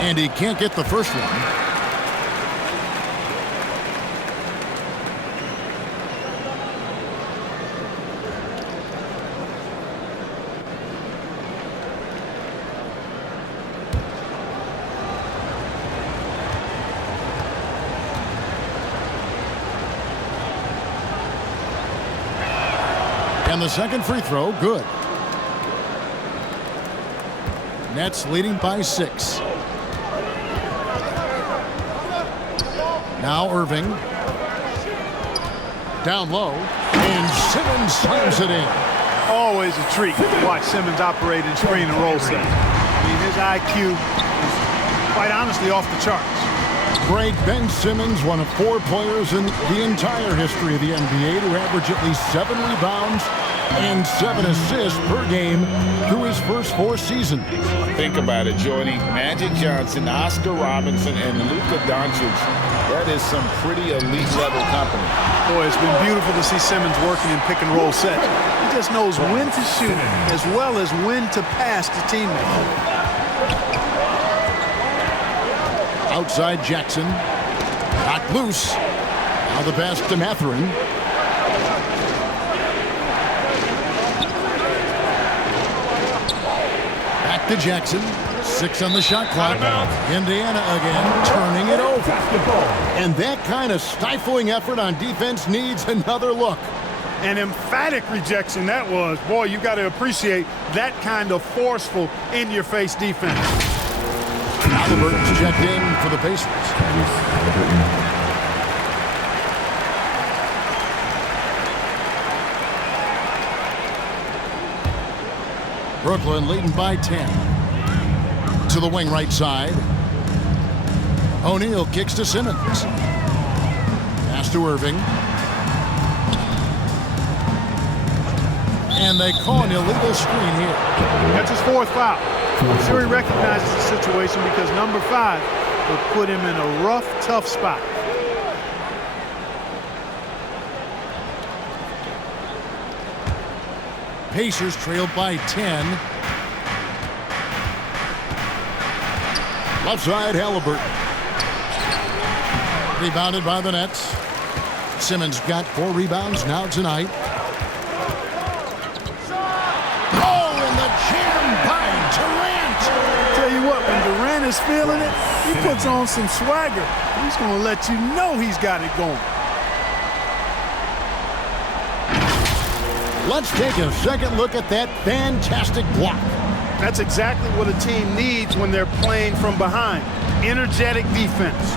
And he can't get the first one. And the second free throw, good. Nets leading by 6. Now Irving. Down low. And Simmons slams it in. Always a treat to watch Simmons operate in screen and roll set. I mean, his IQ is quite honestly off the charts. Greg, Ben Simmons, one of 4 players in the entire history of the NBA to average at least 7 rebounds and 7 assists per game through his first 4 seasons. Think about it, Jordy. Magic Johnson, Oscar Robinson, and Luka Doncic. That is some pretty elite level company. Boy, it's been beautiful to see Simmons working in pick and roll sets. He just knows when to shoot as well as when to pass to teammates. Outside Jackson. Got loose. Now the pass to Mathurin. to Jackson. 6 on the shot clock. Indiana again turning it over. And that kind of stifling effort on defense needs another look. An emphatic rejection that was. Boy, you got to appreciate that kind of forceful, in-your-face defense. Halliburton's checked in for the Pacers. Brooklyn leading by 10. To the wing right side. O'Neal kicks to Simmons. Pass to Irving. And they call an illegal screen here. That's his 4th foul. I'm sure he recognizes the situation because number 5 will put him in a rough, tough spot. Pacers trailed by 10. Left side, Halliburton. Rebounded by the Nets. Simmons got 4 rebounds now tonight. Oh, and the jam by Durant. Tell you what, when Durant is feeling it, he puts on some swagger. He's going to let you know he's got it going. Let's take a second look at that fantastic block. That's exactly what a team needs when they're playing from behind. Energetic defense.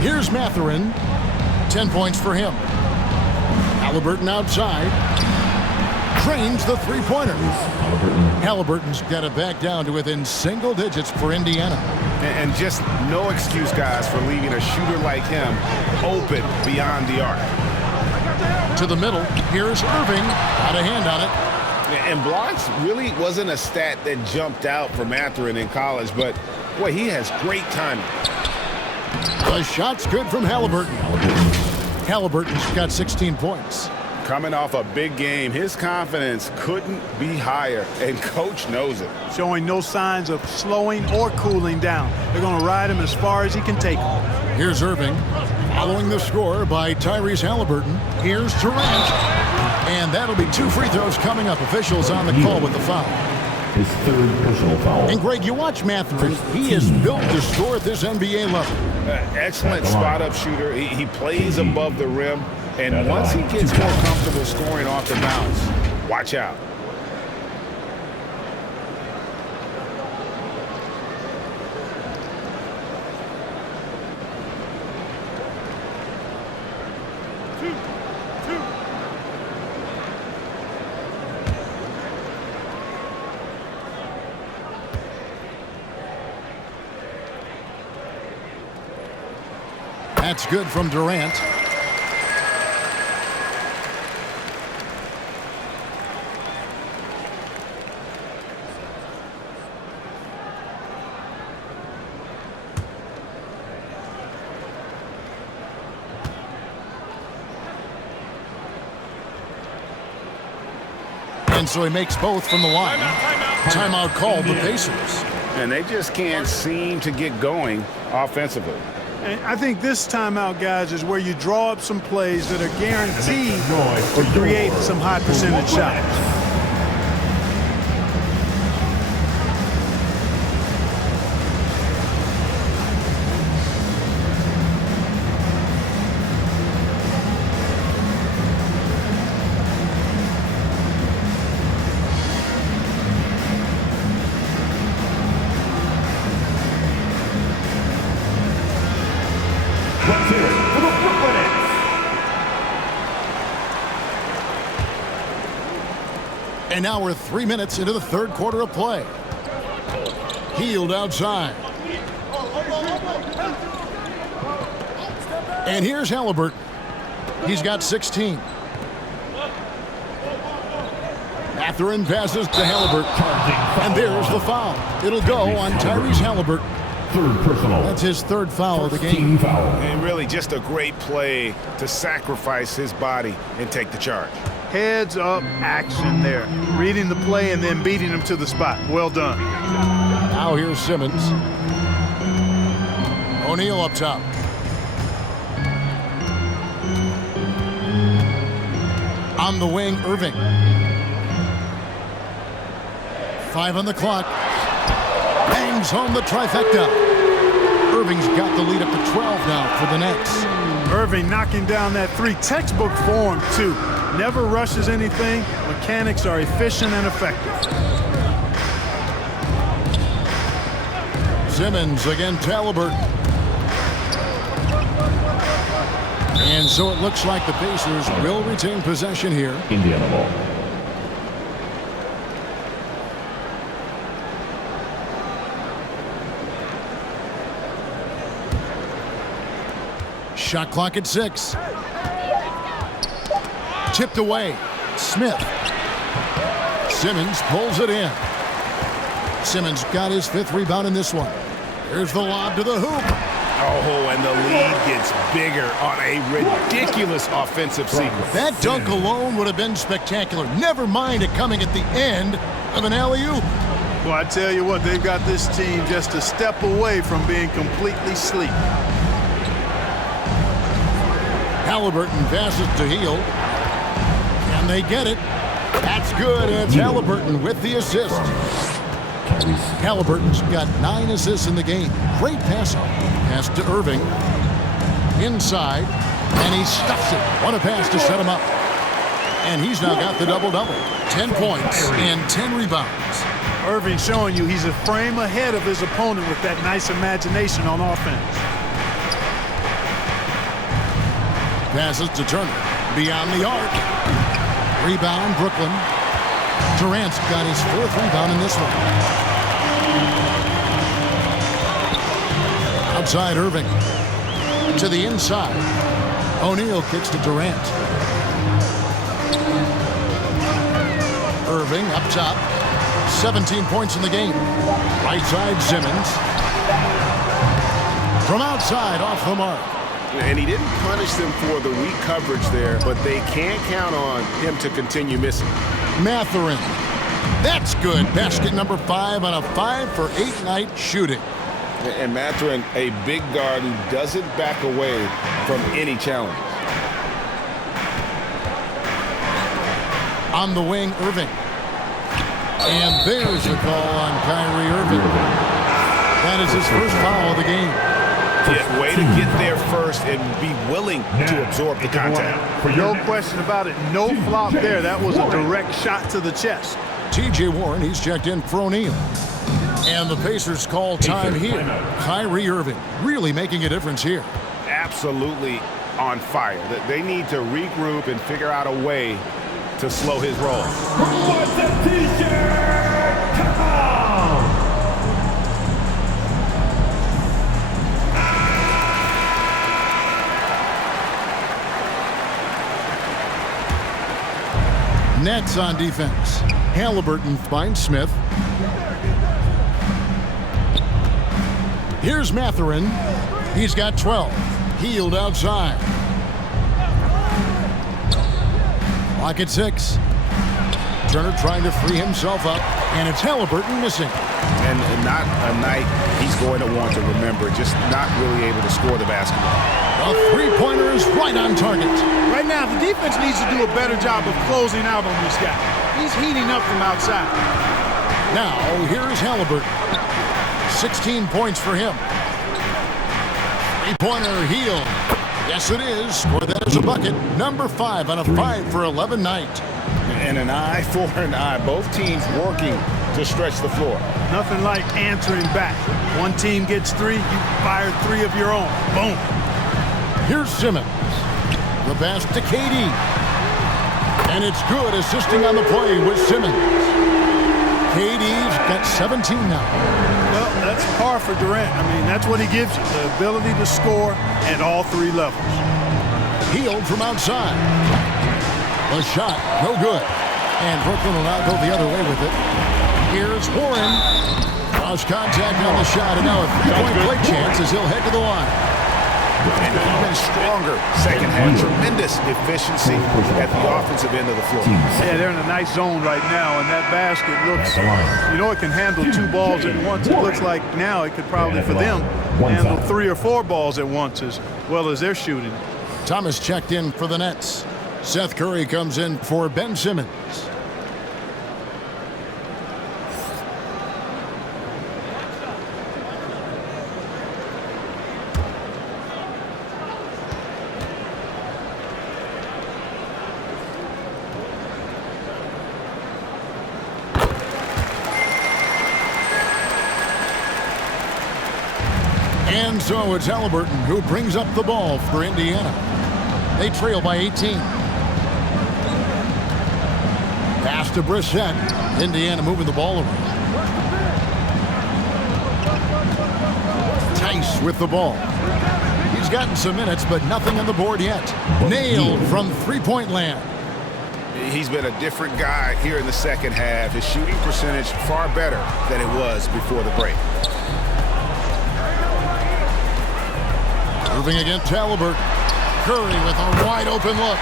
Here's Mathurin. 10 points for him. Halliburton outside. Drains the three-pointer. Halliburton's got it back down to within single digits for Indiana. And just no excuse, guys, for leaving a shooter like him open beyond the arc. To the middle. Here's Irving. Got a hand on it. And blocks really wasn't a stat that jumped out for Mathurin in college, but, boy, he has great timing. The shot's good from Halliburton. Halliburton's got 16 points. Coming off a big game, his confidence couldn't be higher, and Coach knows it. Showing no signs of slowing or cooling down. They're going to ride him as far as he can take him. Here's Irving. Following the score by Tyrese Halliburton. Here's Durant. And that'll be 2 free throws coming up. Officials on the call with the foul. His 3rd personal foul. And Greg, you watch Mathurin. He is built to score at this NBA level. Excellent spot-up shooter. He plays above the rim. And once he gets more comfortable scoring off the bounce, watch out. That's good from Durant. And so he makes both from the line. Timeout called the Pacers. And they just can't seem to get going offensively. And I think this timeout, guys, is where you draw up some plays that are guaranteed to create some high percentage shots. And now we're 3 minutes into the 3rd quarter of play. Hield outside. And here's Halliburton. He's got 16. Mathurin passes to Halliburton. And there's the foul. It'll go on Tyrese Halliburton. 3rd personal. That's his 3rd foul of the game. And really just a great play to sacrifice his body and take the charge. Heads up action there. Reading the play and then beating him to the spot. Well done. Now here's Simmons. O'Neal up top. On the wing, Irving. 5 on the clock. brings home the trifecta. Irving's got the lead up to 12 now for the Nets. Irving knocking down that three. Textbook form, too. Never rushes anything. Mechanics are efficient and effective. Simmons against Halliburton. And so it looks like the Pacers will retain possession here. Indiana ball. Shot clock at 6. Tipped away. Smith. Simmons pulls it in. Simmons got his 5th rebound in this one. Here's the lob to the hoop. Oh, and the lead gets bigger on a ridiculous offensive sequence. That dunk alone would have been spectacular. Never mind it coming at the end of an alley-oop. Well, I tell you what, they've got this team just a step away from being completely asleep. Halliburton passes to Hield. And they get it. That's good. It's Halliburton with the assist. Halliburton's got 9 assists in the game. Great pass out. Pass to Irving. Inside. And he stuffs it. What a pass to set him up. And he's now got the double-double. 10 points and 10 rebounds. Irving showing you he's a frame ahead of his opponent with that nice imagination on offense. Passes to Turner. Beyond the arc. Rebound, Brooklyn. Durant's got his 4th rebound in this one. Outside Irving. To the inside. O'Neal kicks to Durant. Irving up top. 17 points in the game. Right side Simmons. From outside, off the mark. And he didn't punish them for the weak coverage there, but they can't count on him to continue missing. Mathurin. That's good. Basket number 5 on a 5-for-8 night shooting. And Mathurin, a big guard who doesn't back away from any challenge. On the wing, Irving. And there's the call on Kyrie Irving. That is his first foul of the game. Yeah, way to get there first and be willing to absorb the contact. No question about it. No flop there. That was a direct shot to the chest. T.J. Warren, he's checked in for O'Neal. And the Pacers call time here. Kyrie Irving really making a difference here. Absolutely on fire. They need to regroup and figure out a way to slow his roll. Who wants a t-shirt? Come on! Nets on defense. Halliburton finds Smith. Here's Mathurin. He's got 12. Hield outside. Clock at 6. Turner trying to free himself up, and it's Halliburton missing. And not a night he's going to want to remember, just not really able to score the basketball. The three-pointer is right on target. Right now, the defense needs to do a better job of closing out on this guy. He's heating up from outside. Now, here's Halliburton. 16 points for him. Three-pointer, Hield. Yes, it is. Score that as a bucket. Number 5 on a 5-for-11 night. And an eye for an eye. Both teams working to stretch the floor. Nothing like answering back. One team gets 3, you fire 3 of your own. Boom. Here's Simmons. The pass to KD. And it's good, assisting on the play with Simmons. KD's got 17 now. Well, that's par for Durant. I mean, that's what he gives you, the ability to score at all 3 levels. Hield from outside. The shot, no good. And Brooklyn will now go the other way with it. Here's Warren. Lost contact on the shot, and now a 3-point play chance as he'll head to the line. And even stronger second half. Tremendous efficiency at the offensive end of the floor. Yeah, they're in a nice zone right now, and that basket looks, you know, it can handle 2 balls at once. It looks like now it could probably, for them, handle 3 or 4 balls at once as well as they're shooting. Thomas checked in for the Nets. Seth Curry comes in for Ben Simmons. So it's Halliburton who brings up the ball for Indiana. They trail by 18. Pass to Brissett. Indiana moving the ball around. Tice with the ball. He's gotten some minutes, but nothing on the board yet. Nailed from three-point land. He's been a different guy here in the second half. His shooting percentage far better than it was before the break. Irving against Halliburton. Curry with a wide open look.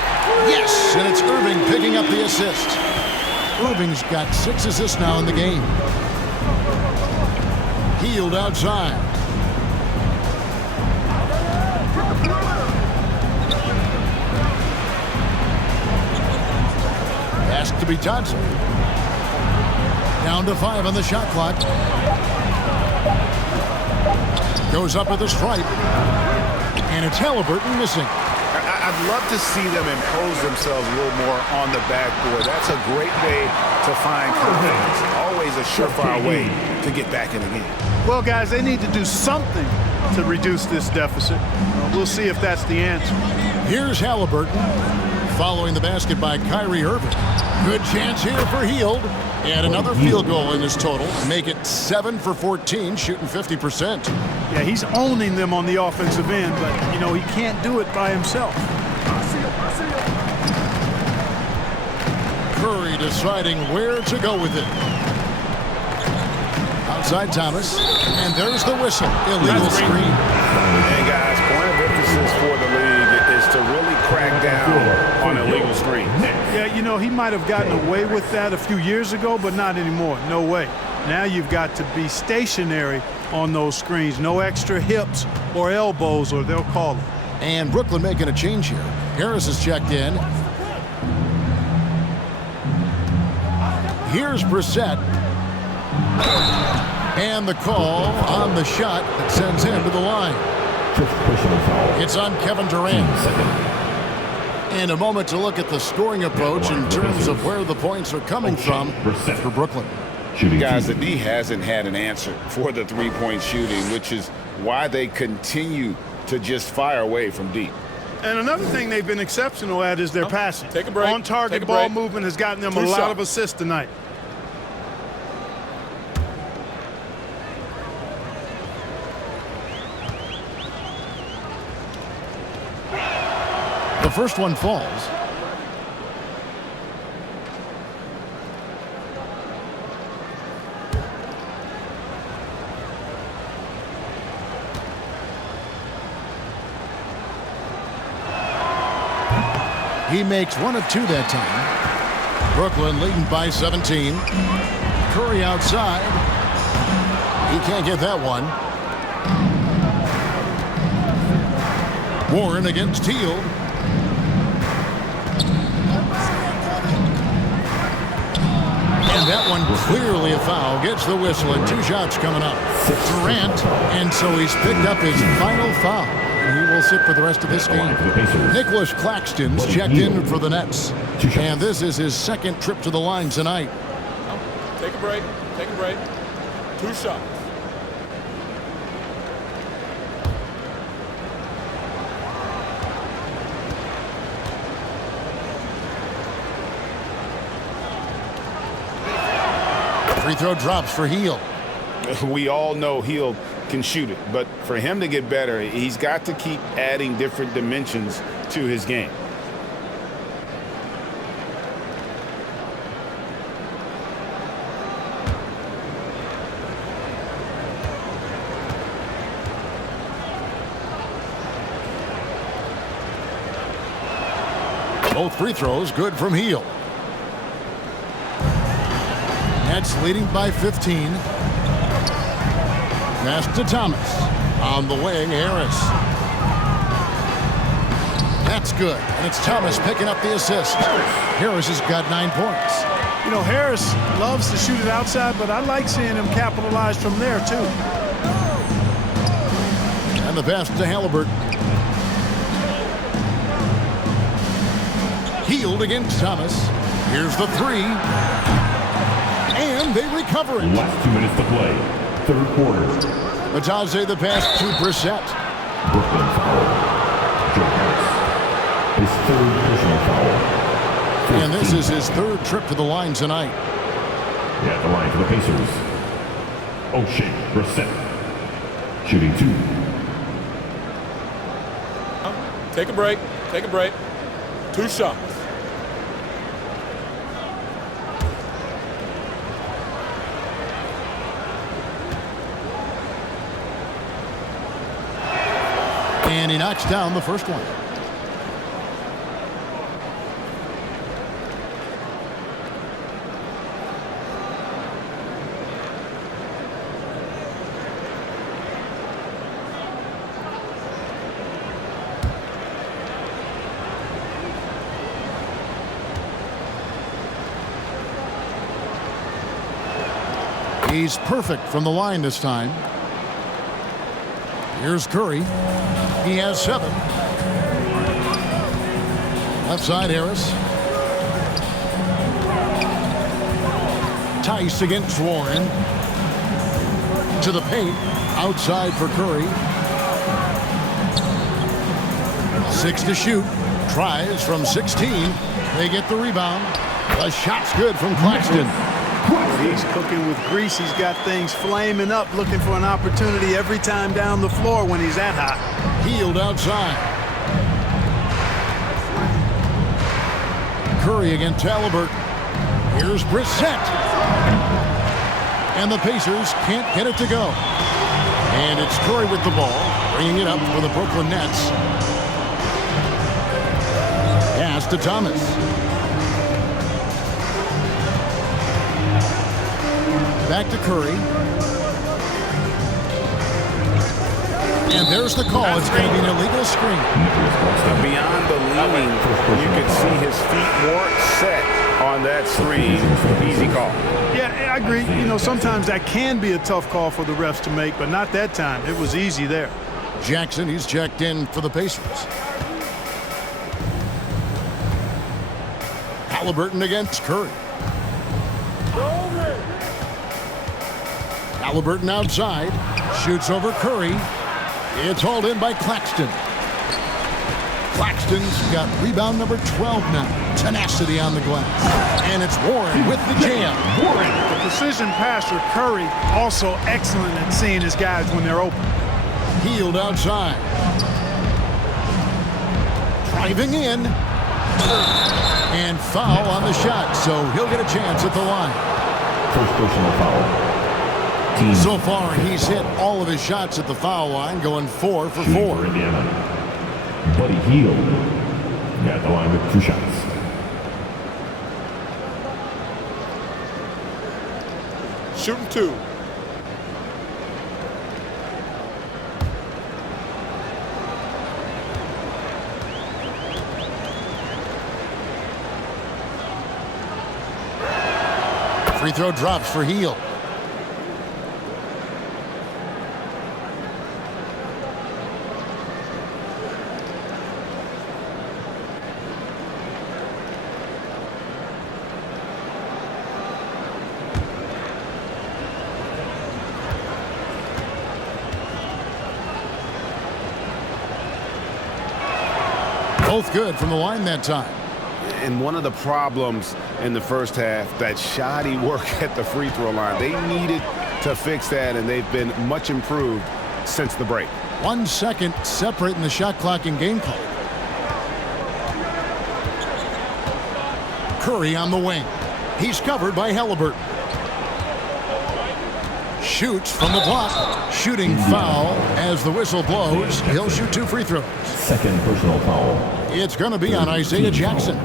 Yes, and it's Irving picking up the assist. Irving's got 6 assists now in the game. Hield outside. Pass to be Johnson. Down to 5 on the shot clock. Goes up with a stripe. And it's Halliburton missing. I'd love to see them impose themselves a little more on the backboard. That's a great way to find confidence. Always a surefire way to get back in the game. Well, guys, they need to do something to reduce this deficit. We'll see if that's the answer. Here's Halliburton following the basket by Kyrie Irving. Good chance here for Hield. And another field goal in his total. Make it 7 for 14, shooting 50%. Yeah, he's owning them on the offensive end, but, you know, he can't do it by himself. Curry deciding where to go with it. Outside Thomas. And there's the whistle. Illegal screen. And guys, point of emphasis for the league is to really crack down on illegal screens. Yeah, you know, he might have gotten away with that a few years ago, but not anymore. No way. Now you've got to be stationary on those screens. No extra hips or elbows, or they'll call it. And Brooklyn making a change here. Harris is checked in. Here's Brissett. And the call on the shot that sends him to the line. It's on Kevin Durant. And a moment to look at the scoring approach in terms of where the points are coming from for Brooklyn. Guys, the D hasn't had an answer for the three-point shooting, which is why they continue to just fire away from deep. And another thing they've been exceptional at is their passing. Take a break. On-target ball movement has gotten them a lot of assists tonight. The first one falls. He makes 1 of 2 that time. Brooklyn leading by 17. Curry outside. He can't get that one. Warren against Hield. And that one clearly a foul. Gets the whistle and 2 shots coming up. Durant, and so he's picked up his final foul. He will sit for the rest of this game. Nicholas Claxton's checked in for the Nets. And this is his second trip to the line tonight. Take a break. Take a break. 2 shots. Free throw drops for Hield. We all know Hield can shoot it, but for him to get better, he's got to keep adding different dimensions to his game. Both free throws good from Hield. Nets leading by 15. Pass to Thomas. On the wing, Harris. That's good. And it's Thomas picking up the assist. Harris has got 9 points. You know, Harris loves to shoot it outside, but I like seeing him capitalize from there, too. And the pass to Halliburton. Hield against Thomas. Here's the 3. And they recover it. Last 2 minutes to play. Third quarter. Batase the pass to Brissett. Brooklyn foul. Joe Harris. His third personal foul. 15. And this is his third trip to the line tonight. At the line for the Pacers. O'Shea Brissett. Shooting 2. Take a break. Take a break. 2 shots. And he knocks down the first one. He's perfect from the line this time. Here's Curry. He has 7. Left side, Harris. Tice against Warren. To the paint. Outside for Curry. 6 to shoot. Tries from 16. They get the rebound. The shot's good from Claxton. He's cooking with grease. He's got things flaming up, looking for an opportunity every time down the floor when he's that hot. Healed outside. Curry against Halliburton. Here's Brissett. And the Pacers can't get it to go. And it's Curry with the ball, bringing it up for the Brooklyn Nets. Pass to Thomas. Back to Curry. And there's the call. It's going to be an illegal screen. Beyond the leaning, you can see his feet more set on that screen. Easy call. Yeah, I agree. You know, sometimes that can be a tough call for the refs to make, but not that time. It was easy there. Jackson, he's checked in for the Pacers. Halliburton against Curry. Halliburton outside, shoots over Curry. It's hauled in by Claxton. Claxton's got rebound number 12 now. Tenacity on the glass. And it's Warren with the jam. The precision passer, Curry, also excellent at seeing his guys when they're open. Healed outside. Driving in. And foul on the shot, so he'll get a chance at the line. First personal foul. So far, he's hit all of his shots at the foul line, going 4 for 4. For Indiana. Buddy Hield at the line with 2 shots. Shooting 2. Free throw drops for Hield. Both good from the line that time. And one of the problems in the first half, that shoddy work at the free throw line. They needed to fix that, and they've been much improved since the break. 1 second separating the shot clock and game clock. Curry on the wing. He's covered by Halliburton. Shoots from the block. Shooting foul as the whistle blows. He'll shoot 2 free throws. Second personal foul. It's going to be on Isaiah Jackson.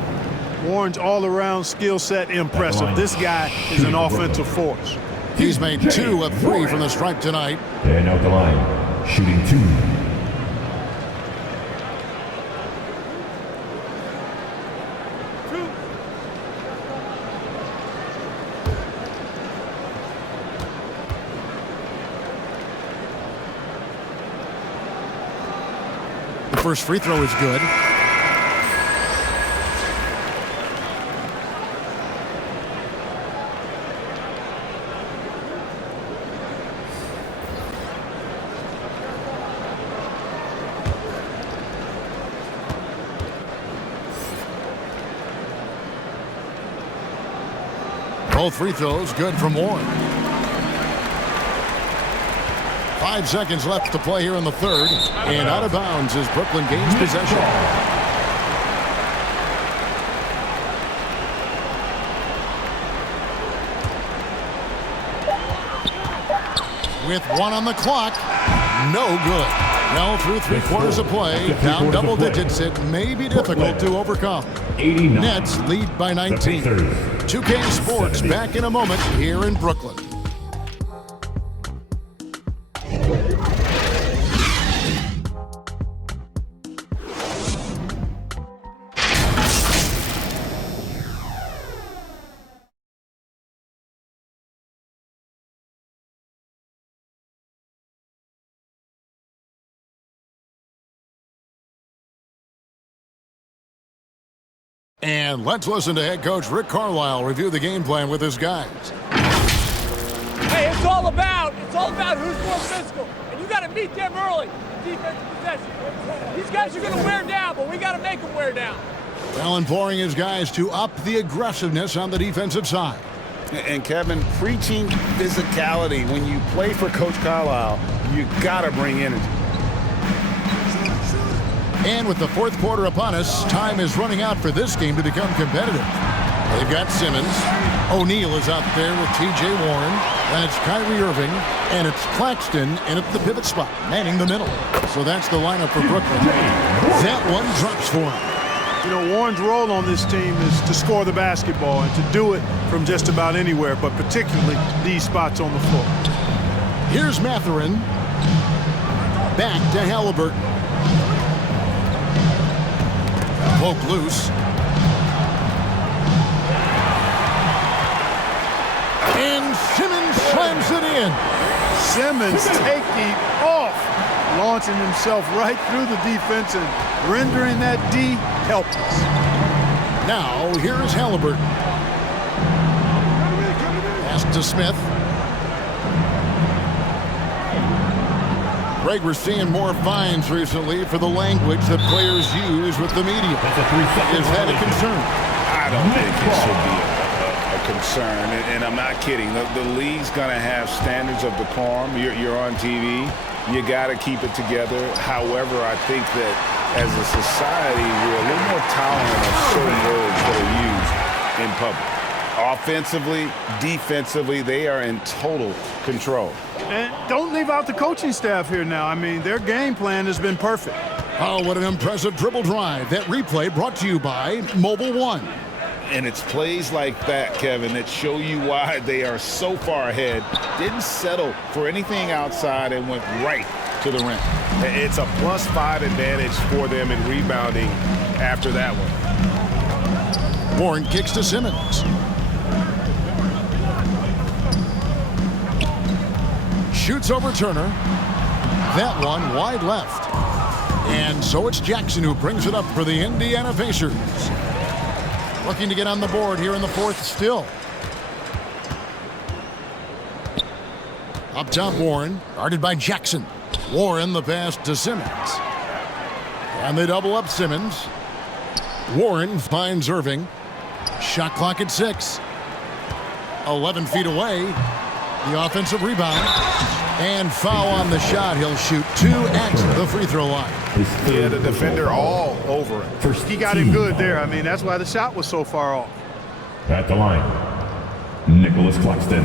Warren's all-around skill set impressive. This guy is an offensive force. He's made 2 of 3 from the stripe tonight. And out the line, shooting 2. The first free throw is good. Both free throws good from Warren. 5 seconds left to play here in the third. And out of bounds as Brooklyn gains possession. With 1 on the clock. No good. Well, through 3 quarters of play, down double digits, it may be difficult to overcome. Nets lead by 19. 2K Sports back in a moment here in Brooklyn. And let's listen to head coach Rick Carlisle review the game plan with his guys. Hey, it's all about who's more physical. And you got to meet them early. Defensive possession. These guys are going to wear down, but we got to make them wear down. Well, imploring his guys to up the aggressiveness on the defensive side. And Kevin, preaching physicality. When you play for Coach Carlisle, you got to bring energy. And with the fourth quarter upon us, time is running out for this game to become competitive. They've got Simmons. O'Neal is out there with T.J. Warren. Then it's Kyrie Irving. And it's Claxton in at the pivot spot, manning the middle. So that's the lineup for Brooklyn. That one drops for him. You know, Warren's role on this team is to score the basketball and to do it from just about anywhere, but particularly these spots on the floor. Here's Mathurin. Back to Halliburton. Poke loose. And Simmons slams it in. Simmons taking off, launching himself right through the defense and rendering that D helpless. Now, here's Halliburton. Pass to Smith. Greg, we're seeing more fines recently for the language that players use with the media. Is that a concern? I don't think it should be a concern, and I'm not kidding. The league's going to have standards of decorum. You're on TV. You got to keep it together. However, I think that as a society, we're a little more tolerant of certain words that are used in public. Offensively, defensively, they are in total control. And don't leave out the coaching staff here now. I mean, their game plan has been perfect. Oh, what an impressive dribble drive. That replay brought to you by Mobile One. And it's plays like that, Kevin, that show you why they are so far ahead. Didn't settle for anything outside and went right to the rim. It's a +5 advantage for them in rebounding after that one. Warren kicks to Simmons. Shoots over Turner. That one wide left. And so it's Jackson who brings it up for the Indiana Pacers. Looking to get on the board here in the fourth still. Up top, Warren, guarded by Jackson. Warren the pass to Simmons. And they double up Simmons. Warren finds Irving. Shot clock at 6. 11 feet away. The offensive rebound. And foul on the shot. He'll shoot 2 at the free throw line. Yeah, the defender all over it. He got him good there. I mean, that's why the shot was so far off. At the line, Nicholas Claxton.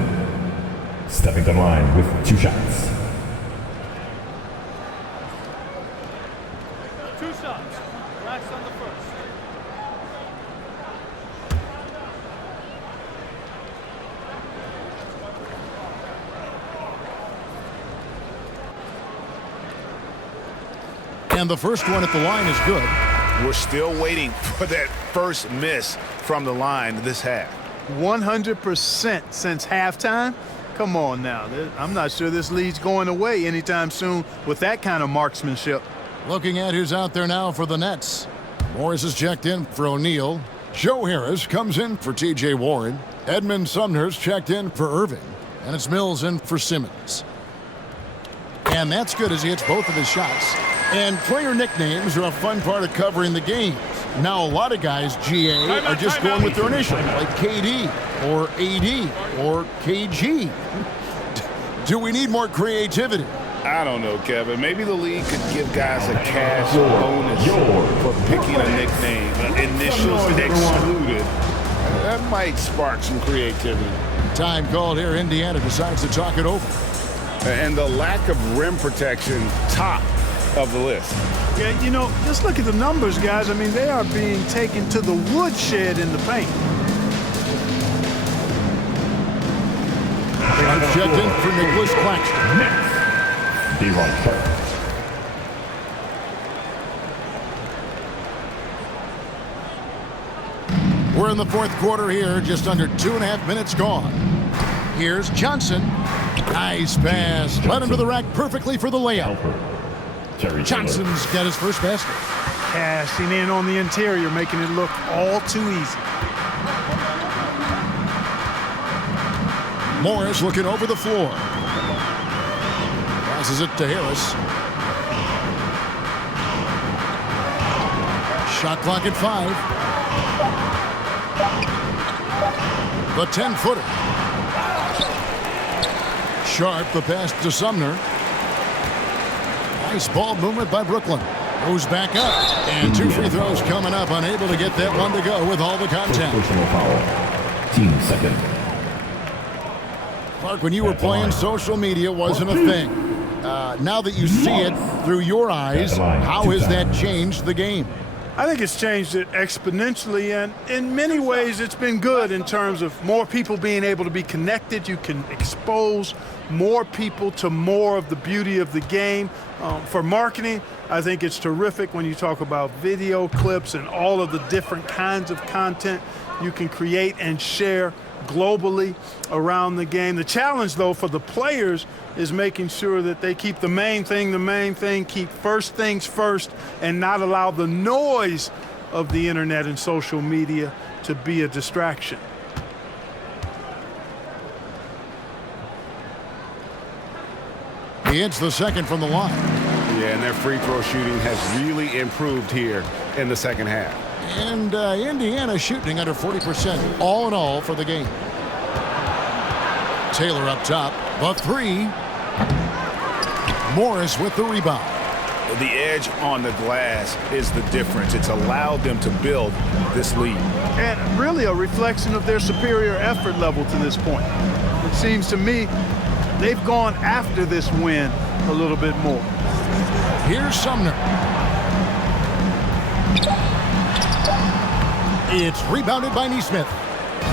Stepping to the line with 2 shots. 2 shots. Relax on the first. And the first one at the line is good. We're still waiting for that first miss from the line this half. 100% since halftime? Come on now. I'm not sure this lead's going away anytime soon with that kind of marksmanship. Looking at who's out there now for the Nets. Morris is checked in for O'Neal. Joe Harris comes in for T.J. Warren. Edmund Sumner's checked in for Irving. And it's Mills in for Simmons. And that's good as he hits both of his shots. And player nicknames are a fun part of covering the games. Now, a lot of guys, GA, are just going with their initial, like KD or AD or KG. Do we need more creativity? I don't know, Kevin. Maybe the league could give guys a cash bonus for picking a nickname. Initials excluded. That might spark some creativity. Time called here. Indiana decides to talk it over. And the lack of rim protection, top of the list. Yeah, you know, just look at the numbers, guys. I mean, they are being taken to the woodshed in the paint. I've checked in for Nicholas Claxton. Next, D-Ron Sharp. We're in the fourth quarter here, just under 2.5 minutes gone. Here's Johnson. Nice pass. Led him to the rack perfectly for the layup. Johnson's got his first basket. Cashing in on the interior, making it look all too easy. Morris looking over the floor. Passes it to Harris. Shot clock at 5. The 10-footer. Sharp, the pass to Sumner. Nice ball movement by Brooklyn. Goes back up. And 2 free throws coming up. Unable to get that one to go with all the contact. Personal foul. Team second. Clark, when you were playing, social media wasn't a thing. Now that you see it through your eyes, how has that changed the game? I think it's changed it exponentially, and in many ways it's been good in terms of more people being able to be connected. You can expose more people to more of the beauty of the game. For marketing, I think it's terrific when you talk about video clips and all of the different kinds of content you can create and share globally around the game. The challenge, though, for the players is making sure that they keep the main thing, keep first things first, and not allow the noise of the internet and social media to be a distraction. He hits the second from the line. Yeah, and their free throw shooting has really improved here in the second half. And Indiana shooting under 40% all in all for the game. Taylor up top. The 3. Morris with the rebound. The edge on the glass is the difference. It's allowed them to build this lead. And really a reflection of their superior effort level to this point. It seems to me they've gone after this win a little bit more. Here's Sumner. It's rebounded by Nesmith.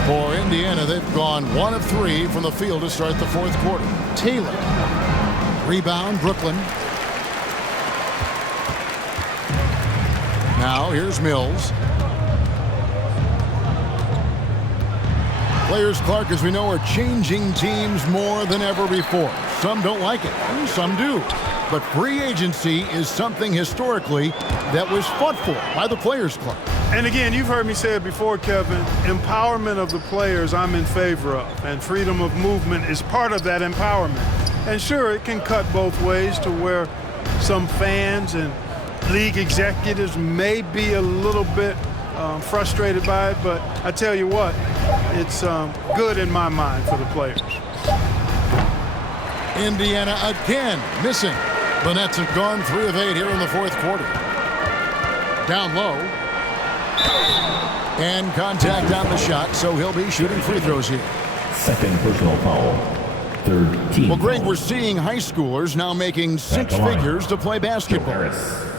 For Indiana, they've gone 1 of 3 from the field to start the fourth quarter. Taylor. Rebound, Brooklyn. Now, here's Mills. Players, Clark, as we know, are changing teams more than ever before. Some don't like it, some do. But free agency is something historically that was fought for by the Players Club. And again, you've heard me say it before, Kevin, empowerment of the players I'm in favor of, and freedom of movement is part of that empowerment. And sure, it can cut both ways to where some fans and league executives may be a little bit frustrated by it, but I tell you what, it's good in my mind for the players. Indiana again missing. The Nets have gone 3 of 8 here in the fourth quarter. Down low. And contact on the shot, so he'll be shooting free throws here. Second personal foul. Third team. Well, Greg, we're seeing high schoolers now making 6 figures to play basketball.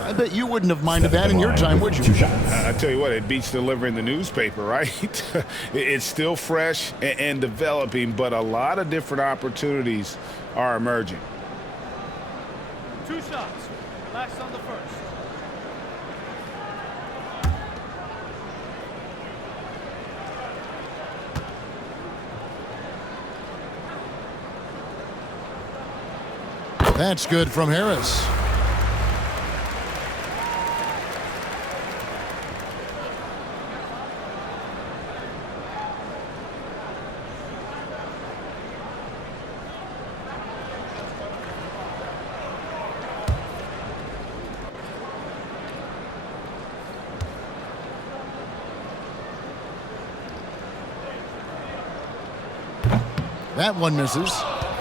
I bet you wouldn't have minded that in your time, would you? I tell you what, it beats delivering the newspaper, right? It's still fresh and developing, but a lot of different opportunities are emerging. 2 shots. Relax on the first. That's good from Harris. That one misses.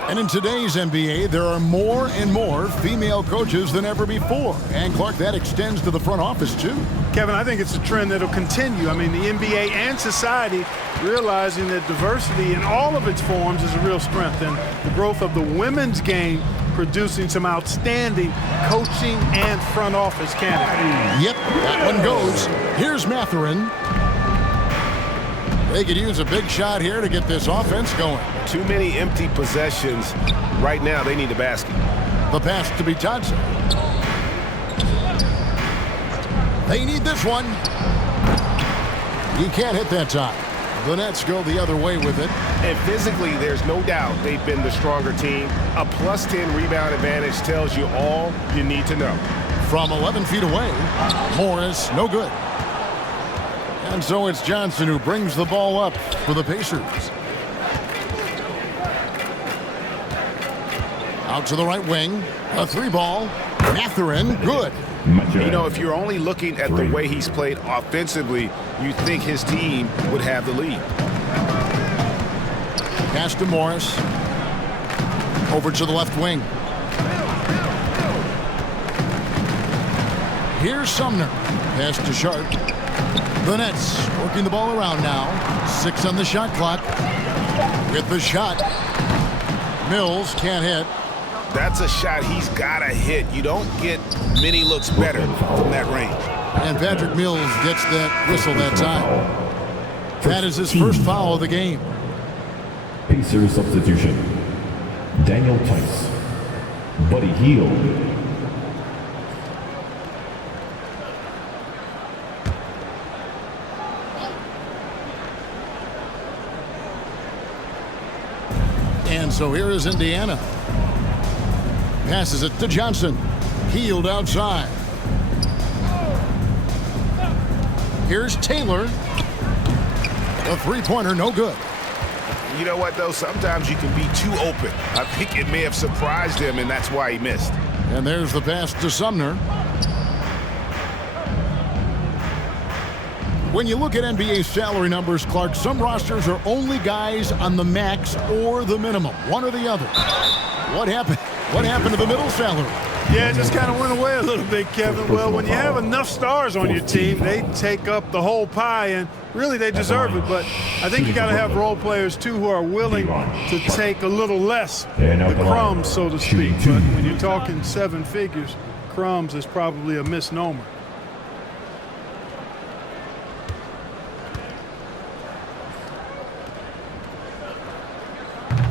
And in today's NBA, there are more and more female coaches than ever before. And, Clark, that extends to the front office, too. Kevin, I think it's a trend that will continue. I mean, the NBA and society realizing that diversity in all of its forms is a real strength. And the growth of the women's game producing some outstanding coaching and front office candidates. Yep, that one goes. Here's Mathurin. They could use a big shot here to get this offense going. Too many empty possessions. Right now, they need a basket. The pass to be Johnson. They need this one. He can't hit that time. The Nets go the other way with it. And physically, there's no doubt they've been the stronger team. A plus 10 rebound advantage tells you all you need to know. From 11 feet away, Morris, no good. And so it's Johnson who brings the ball up for the Pacers. Out to the right wing. A three ball. Mathurin, good. You know, if you're only looking at the way he's played offensively, you think his team would have the lead. Pass to Morris. Over to the left wing. Here's Sumner. Pass to Sharp. The Nets working the ball around now. 6 on the shot clock. With the shot. Mills can't hit. That's a shot he's got to hit. You don't get many looks better from that range. And Patrick Mills gets that whistle that time. That is his first foul of the game. Pacers substitution. Daniel Tice. Buddy Hield. And so here is Indiana. Passes it to Johnson. Hield outside. Here's Taylor. A three-pointer, no good. You know what, though? Sometimes you can be too open. I think it may have surprised him, and that's why he missed. And there's the pass to Sumner. When you look at NBA salary numbers, Clark, some rosters are only guys on the max or the minimum, one or the other. What happened? What happened to the middle salary? Yeah, it just kind of went away a little bit, Kevin. Well, when you have enough stars on your team, they take up the whole pie, and really they deserve it. But I think you got to have role players, too, who are willing to take a little less, the crumbs, so to speak. But when you're talking 7 figures, crumbs is probably a misnomer.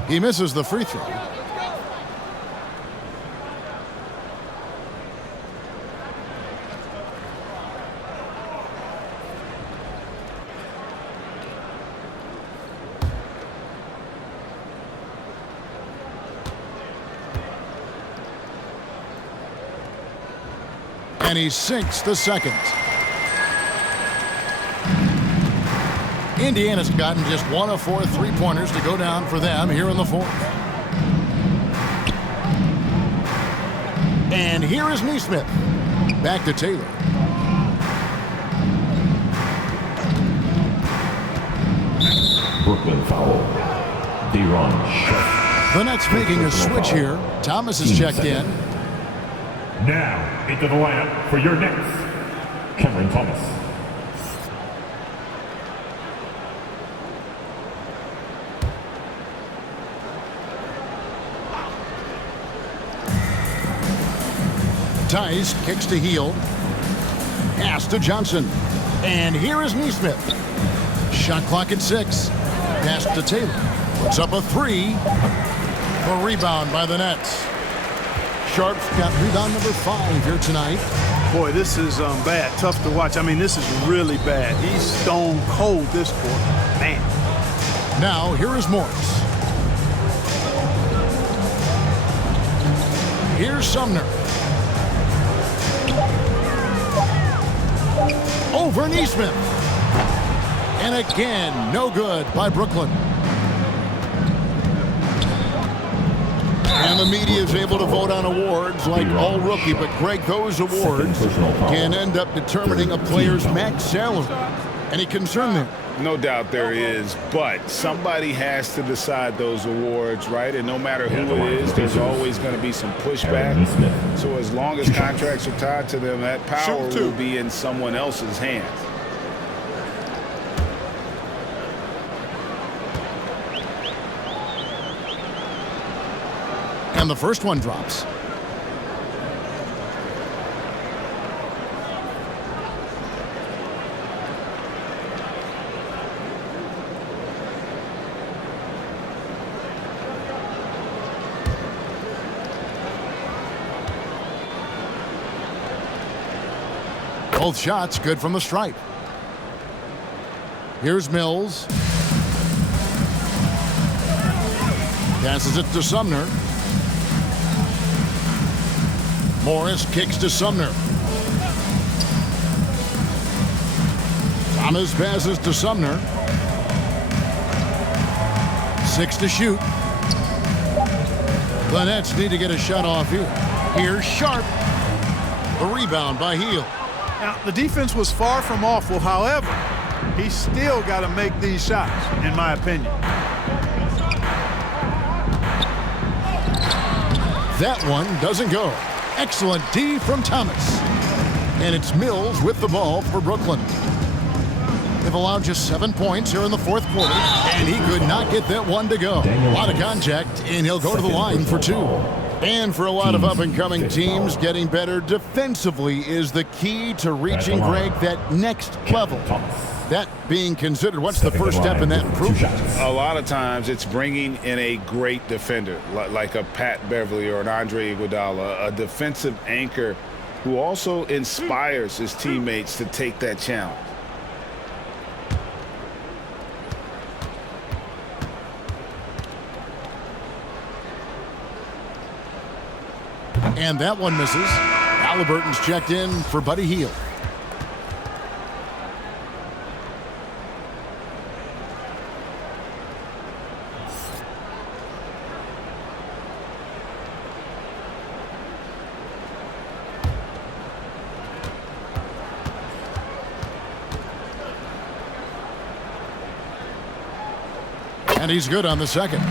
He misses the free throw. And he sinks the second. Indiana's gotten just 1 of 4 three-pointers to go down for them here in the fourth. And here is Neesmith. Back to Taylor. Brooklyn foul. De'Ron. The Nets making a switch here. Thomas is checked in. Now into the lineup for your Nets, Cameron Thomas. Tice kicks to Hield. Pass to Johnson. And here is Neesmith. Shot clock at 6. Pass to Taylor. Puts up a 3. The rebound by the Nets. Sharp's got rebound number 5 here tonight. Boy, this is bad. Tough to watch. I mean, this is really bad. He's stone cold this quarter. Man. Now, here is Morris. Here's Sumner. Over Neesmith. And again, no good by Brooklyn. And the media is able to vote on awards like All Rookie, but Greg, those awards can end up determining a player's max salary. Any concern there? No doubt there is, but somebody has to decide those awards, right? And no matter who it is, there's always going to be some pushback. So as long as contracts are tied to them, that power will be in someone else's hands. And the first one drops. Both shots good from the stripe. Here's Mills. Passes it to Sumner. Morris kicks to Sumner. Thomas passes to Sumner. 6 to shoot. The Nets need to get a shot off here. Here's Sharp. The rebound by Heel. Now, the defense was far from awful. However, he's still got to make these shots, in my opinion. That one doesn't go. Excellent D from Thomas. And it's Mills with the ball for Brooklyn. They've allowed just 7 points here in the fourth quarter, and he could not get that one to go. A lot of contact, and he'll go to the line for 2. And for a lot of up-and-coming teams, getting better defensively is the key to reaching, Greg, that next level. That being considered, what's the first step in that improvement? A lot of times it's bringing in a great defender, like a Pat Beverly or an Andre Iguodala, a defensive anchor who also inspires his teammates to take that challenge. And that one misses. Halliburton's checked in for Buddy Hield. And he's good on the second.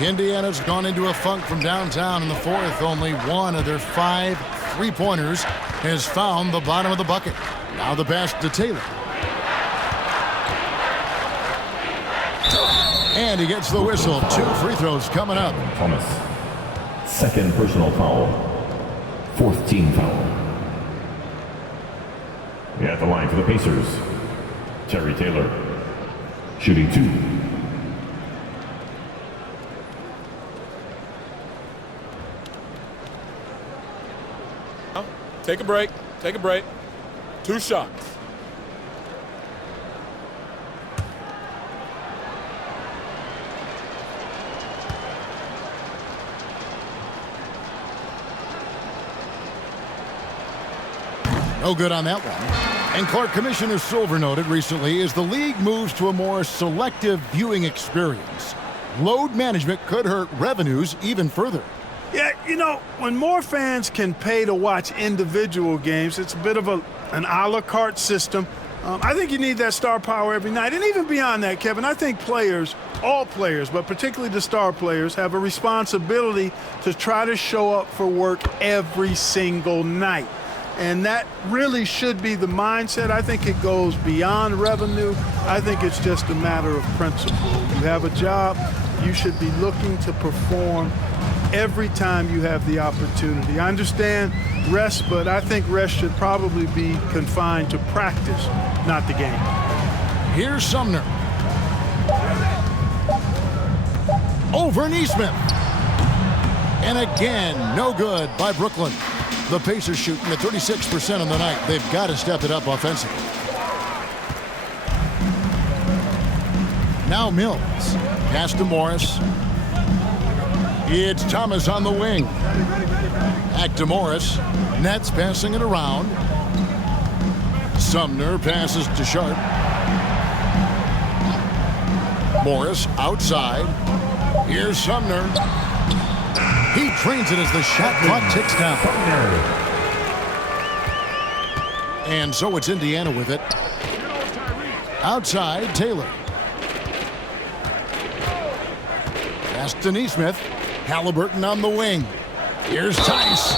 Indiana's gone into a funk from downtown in the fourth. Only one of their 5 3-pointers has found the bottom of the bucket. Now the pass to Taylor. And he gets the whistle. 2 free throws coming up. Thomas. Second personal foul. 4th team foul. At the line for the Pacers, Terry Taylor. Shooting 2. Take a break. Take a break. 2 shots. No good on that one. And Clark, Commissioner Silver noted recently, as the league moves to a more selective viewing experience, load management could hurt revenues even further. Yeah, you know, when more fans can pay to watch individual games, it's a bit of an a la carte system. I think you need that star power every night. And even beyond that, Kevin, I think players, all players, but particularly the star players, have a responsibility to try to show up for work every single night. And that really should be the mindset. I think it goes beyond revenue. I think it's just a matter of principle. You have a job, you should be looking to perform every time you have the opportunity. I understand rest, but I think rest should probably be confined to practice, not the game. Here's Sumner. Over Neesmith. And again, no good by Brooklyn. The Pacers shooting at 36% on the night. They've got to step it up offensively. Now Mills. Pass to Morris. It's Thomas on the wing. Back to Morris. Nets passing it around. Sumner passes to Sharp. Morris outside. Here's Sumner. He trains it as the shot clock ticks down. And so it's Indiana with it. Outside, Taylor. Pass to Neesmith. Halliburton on the wing. Here's Tice.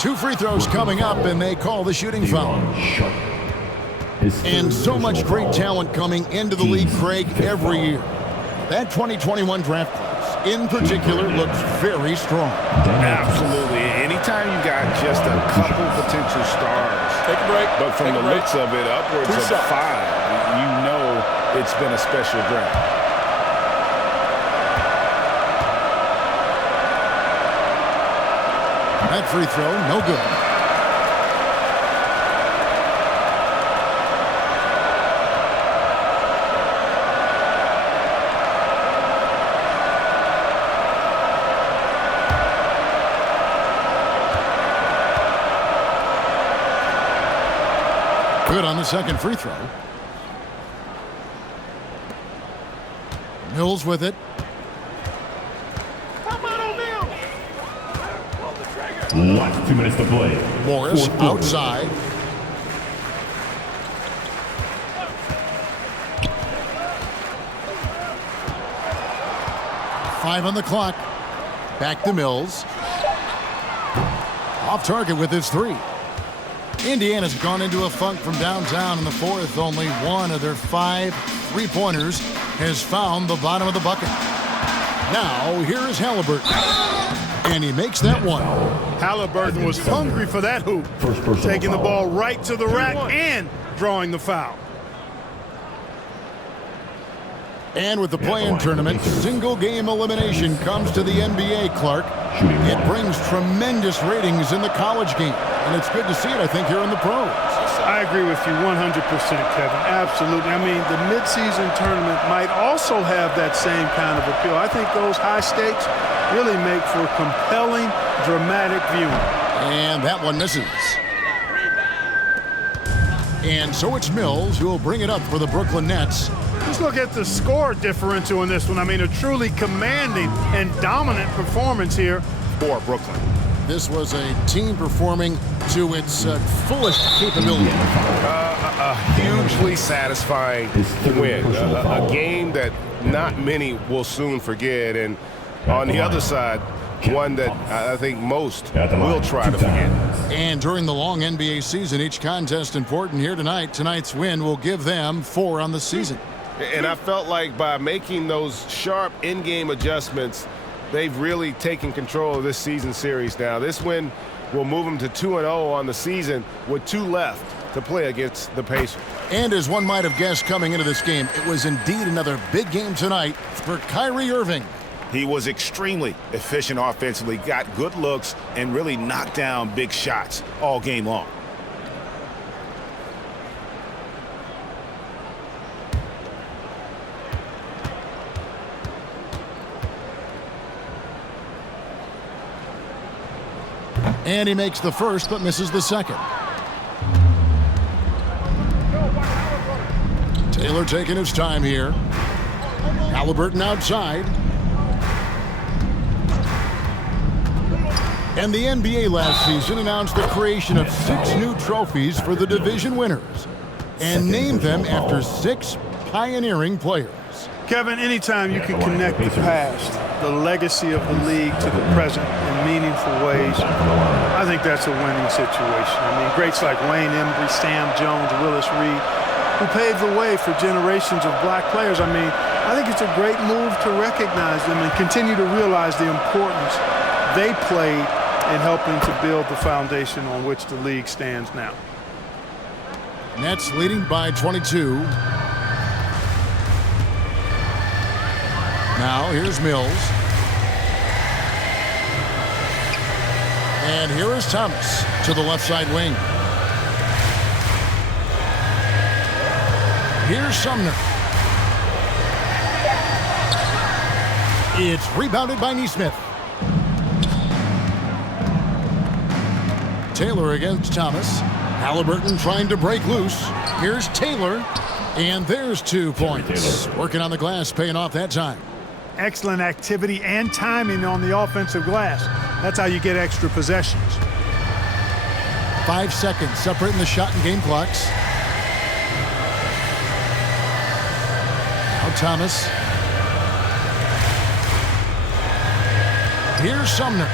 2 free throws coming up, and they call the shooting foul. And so much great talent coming into the league, Craig, every year. That 2021 draft class, in particular, looks very strong. Absolutely. Anytime you got just a couple potential stars, take a break. But from the looks of it, upwards of 5, you know it's been a special draft. That free throw, no good. Good on the second free throw. Mills with it. Last 2 minutes to play. Morris outside. Five on the clock. Back to Mills. Off target with his 3. Indiana's gone into a funk from downtown in the fourth. Only one of their 5 3-pointers has found the bottom of the bucket. Now, here is Halliburton. And he makes that one. Halliburton was hungry for that hoop. Taking the ball right to the rack and drawing the foul. And with the play-in tournament, single-game elimination comes to the NBA, Clark. It brings tremendous ratings in the college game. And it's good to see it, I think, here in the pros. I agree with you 100%, Kevin. Absolutely. I mean, the midseason tournament might also have that same kind of appeal. I think those high stakes really make for compelling, dramatic viewing. And that one misses. And so it's Mills who will bring it up for the Brooklyn Nets. Let's look at the score differential in this one. I mean, a truly commanding and dominant performance here for Brooklyn. This was a team performing to its fullest capability. A hugely satisfying win. A game that not many will soon forget. And on the other side, one that I think most will try to forget. And during the long NBA season, each contest important here tonight. Tonight's win will give them 4 on the season. And I felt like by making those sharp in-game adjustments, they've really taken control of this season series now. This win will move them to 2-0 on the season with 2 left to play against the Pacers. And as one might have guessed coming into this game, it was indeed another big game tonight for Kyrie Irving. He was extremely efficient offensively, got good looks, and really knocked down big shots all game long. And he makes the first, but misses the second. Taylor taking his time here. Halliburton outside. And the NBA last season announced the creation of 6 new trophies for the division winners and named them after 6 pioneering players. Kevin, anytime you can connect the past, the legacy of the league to the present in meaningful ways, I think that's a winning situation. I mean, greats like Wayne Embry, Sam Jones, Willis Reed, who paved the way for generations of black players. I mean, I think it's a great move to recognize them and continue to realize the importance they played in helping to build the foundation on which the league stands now. Nets leading by 22. Now here's Mills. And here is Thomas to the left side wing. Here's Sumner. It's rebounded by Neesmith. Taylor against Thomas. Halliburton trying to break loose. Here's Taylor. And there's 2 points. Working on the glass, paying off that time. Excellent activity and timing on the offensive glass. That's how you get extra possessions. 5 seconds separating the shot and game clocks. Now Thomas. Here's Sumner.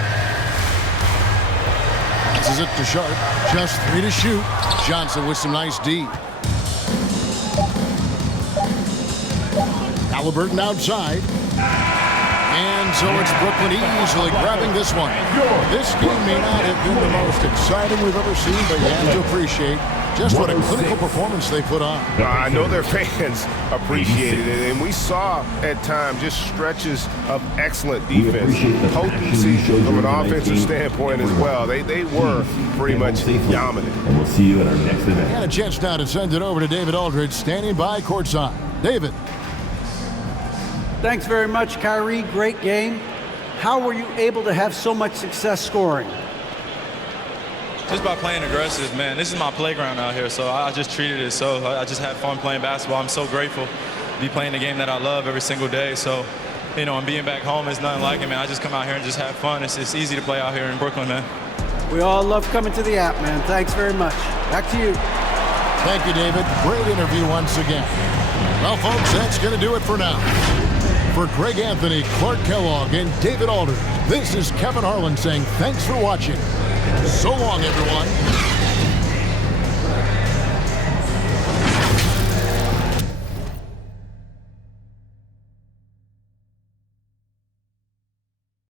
Passes it to Sharp. Just 3 to shoot. Johnson with some nice D. Halliburton outside. And so it's Brooklyn easily grabbing this one. This game may not have been the most exciting we've ever seen, but you have to appreciate just what a clinical performance they put on. I know their fans appreciated it, and we saw at times just stretches of excellent defense, potency from an offensive standpoint as well. They were pretty much dominant. And we'll see you at our next event. And a chance now to send it over to David Aldridge, standing by courtside. David. Thanks very much, Kyrie. Great game. How were you able to have so much success scoring? Just by playing aggressive, man. This is my playground out here, so I just treated it so. I just had fun playing basketball. I'm so grateful to be playing the game that I love every single day. So, you know, and being back home is nothing like it, man. I just come out here and just have fun. It's easy to play out here in Brooklyn, man. We all love coming to the app, man. Thanks very much. Back to you. Thank you, David. Great interview once again. Well, folks, that's going to do it for now. For Greg Anthony, Clark Kellogg, and David Aldridge, this is Kevin Harlan saying thanks for watching. So long, everyone.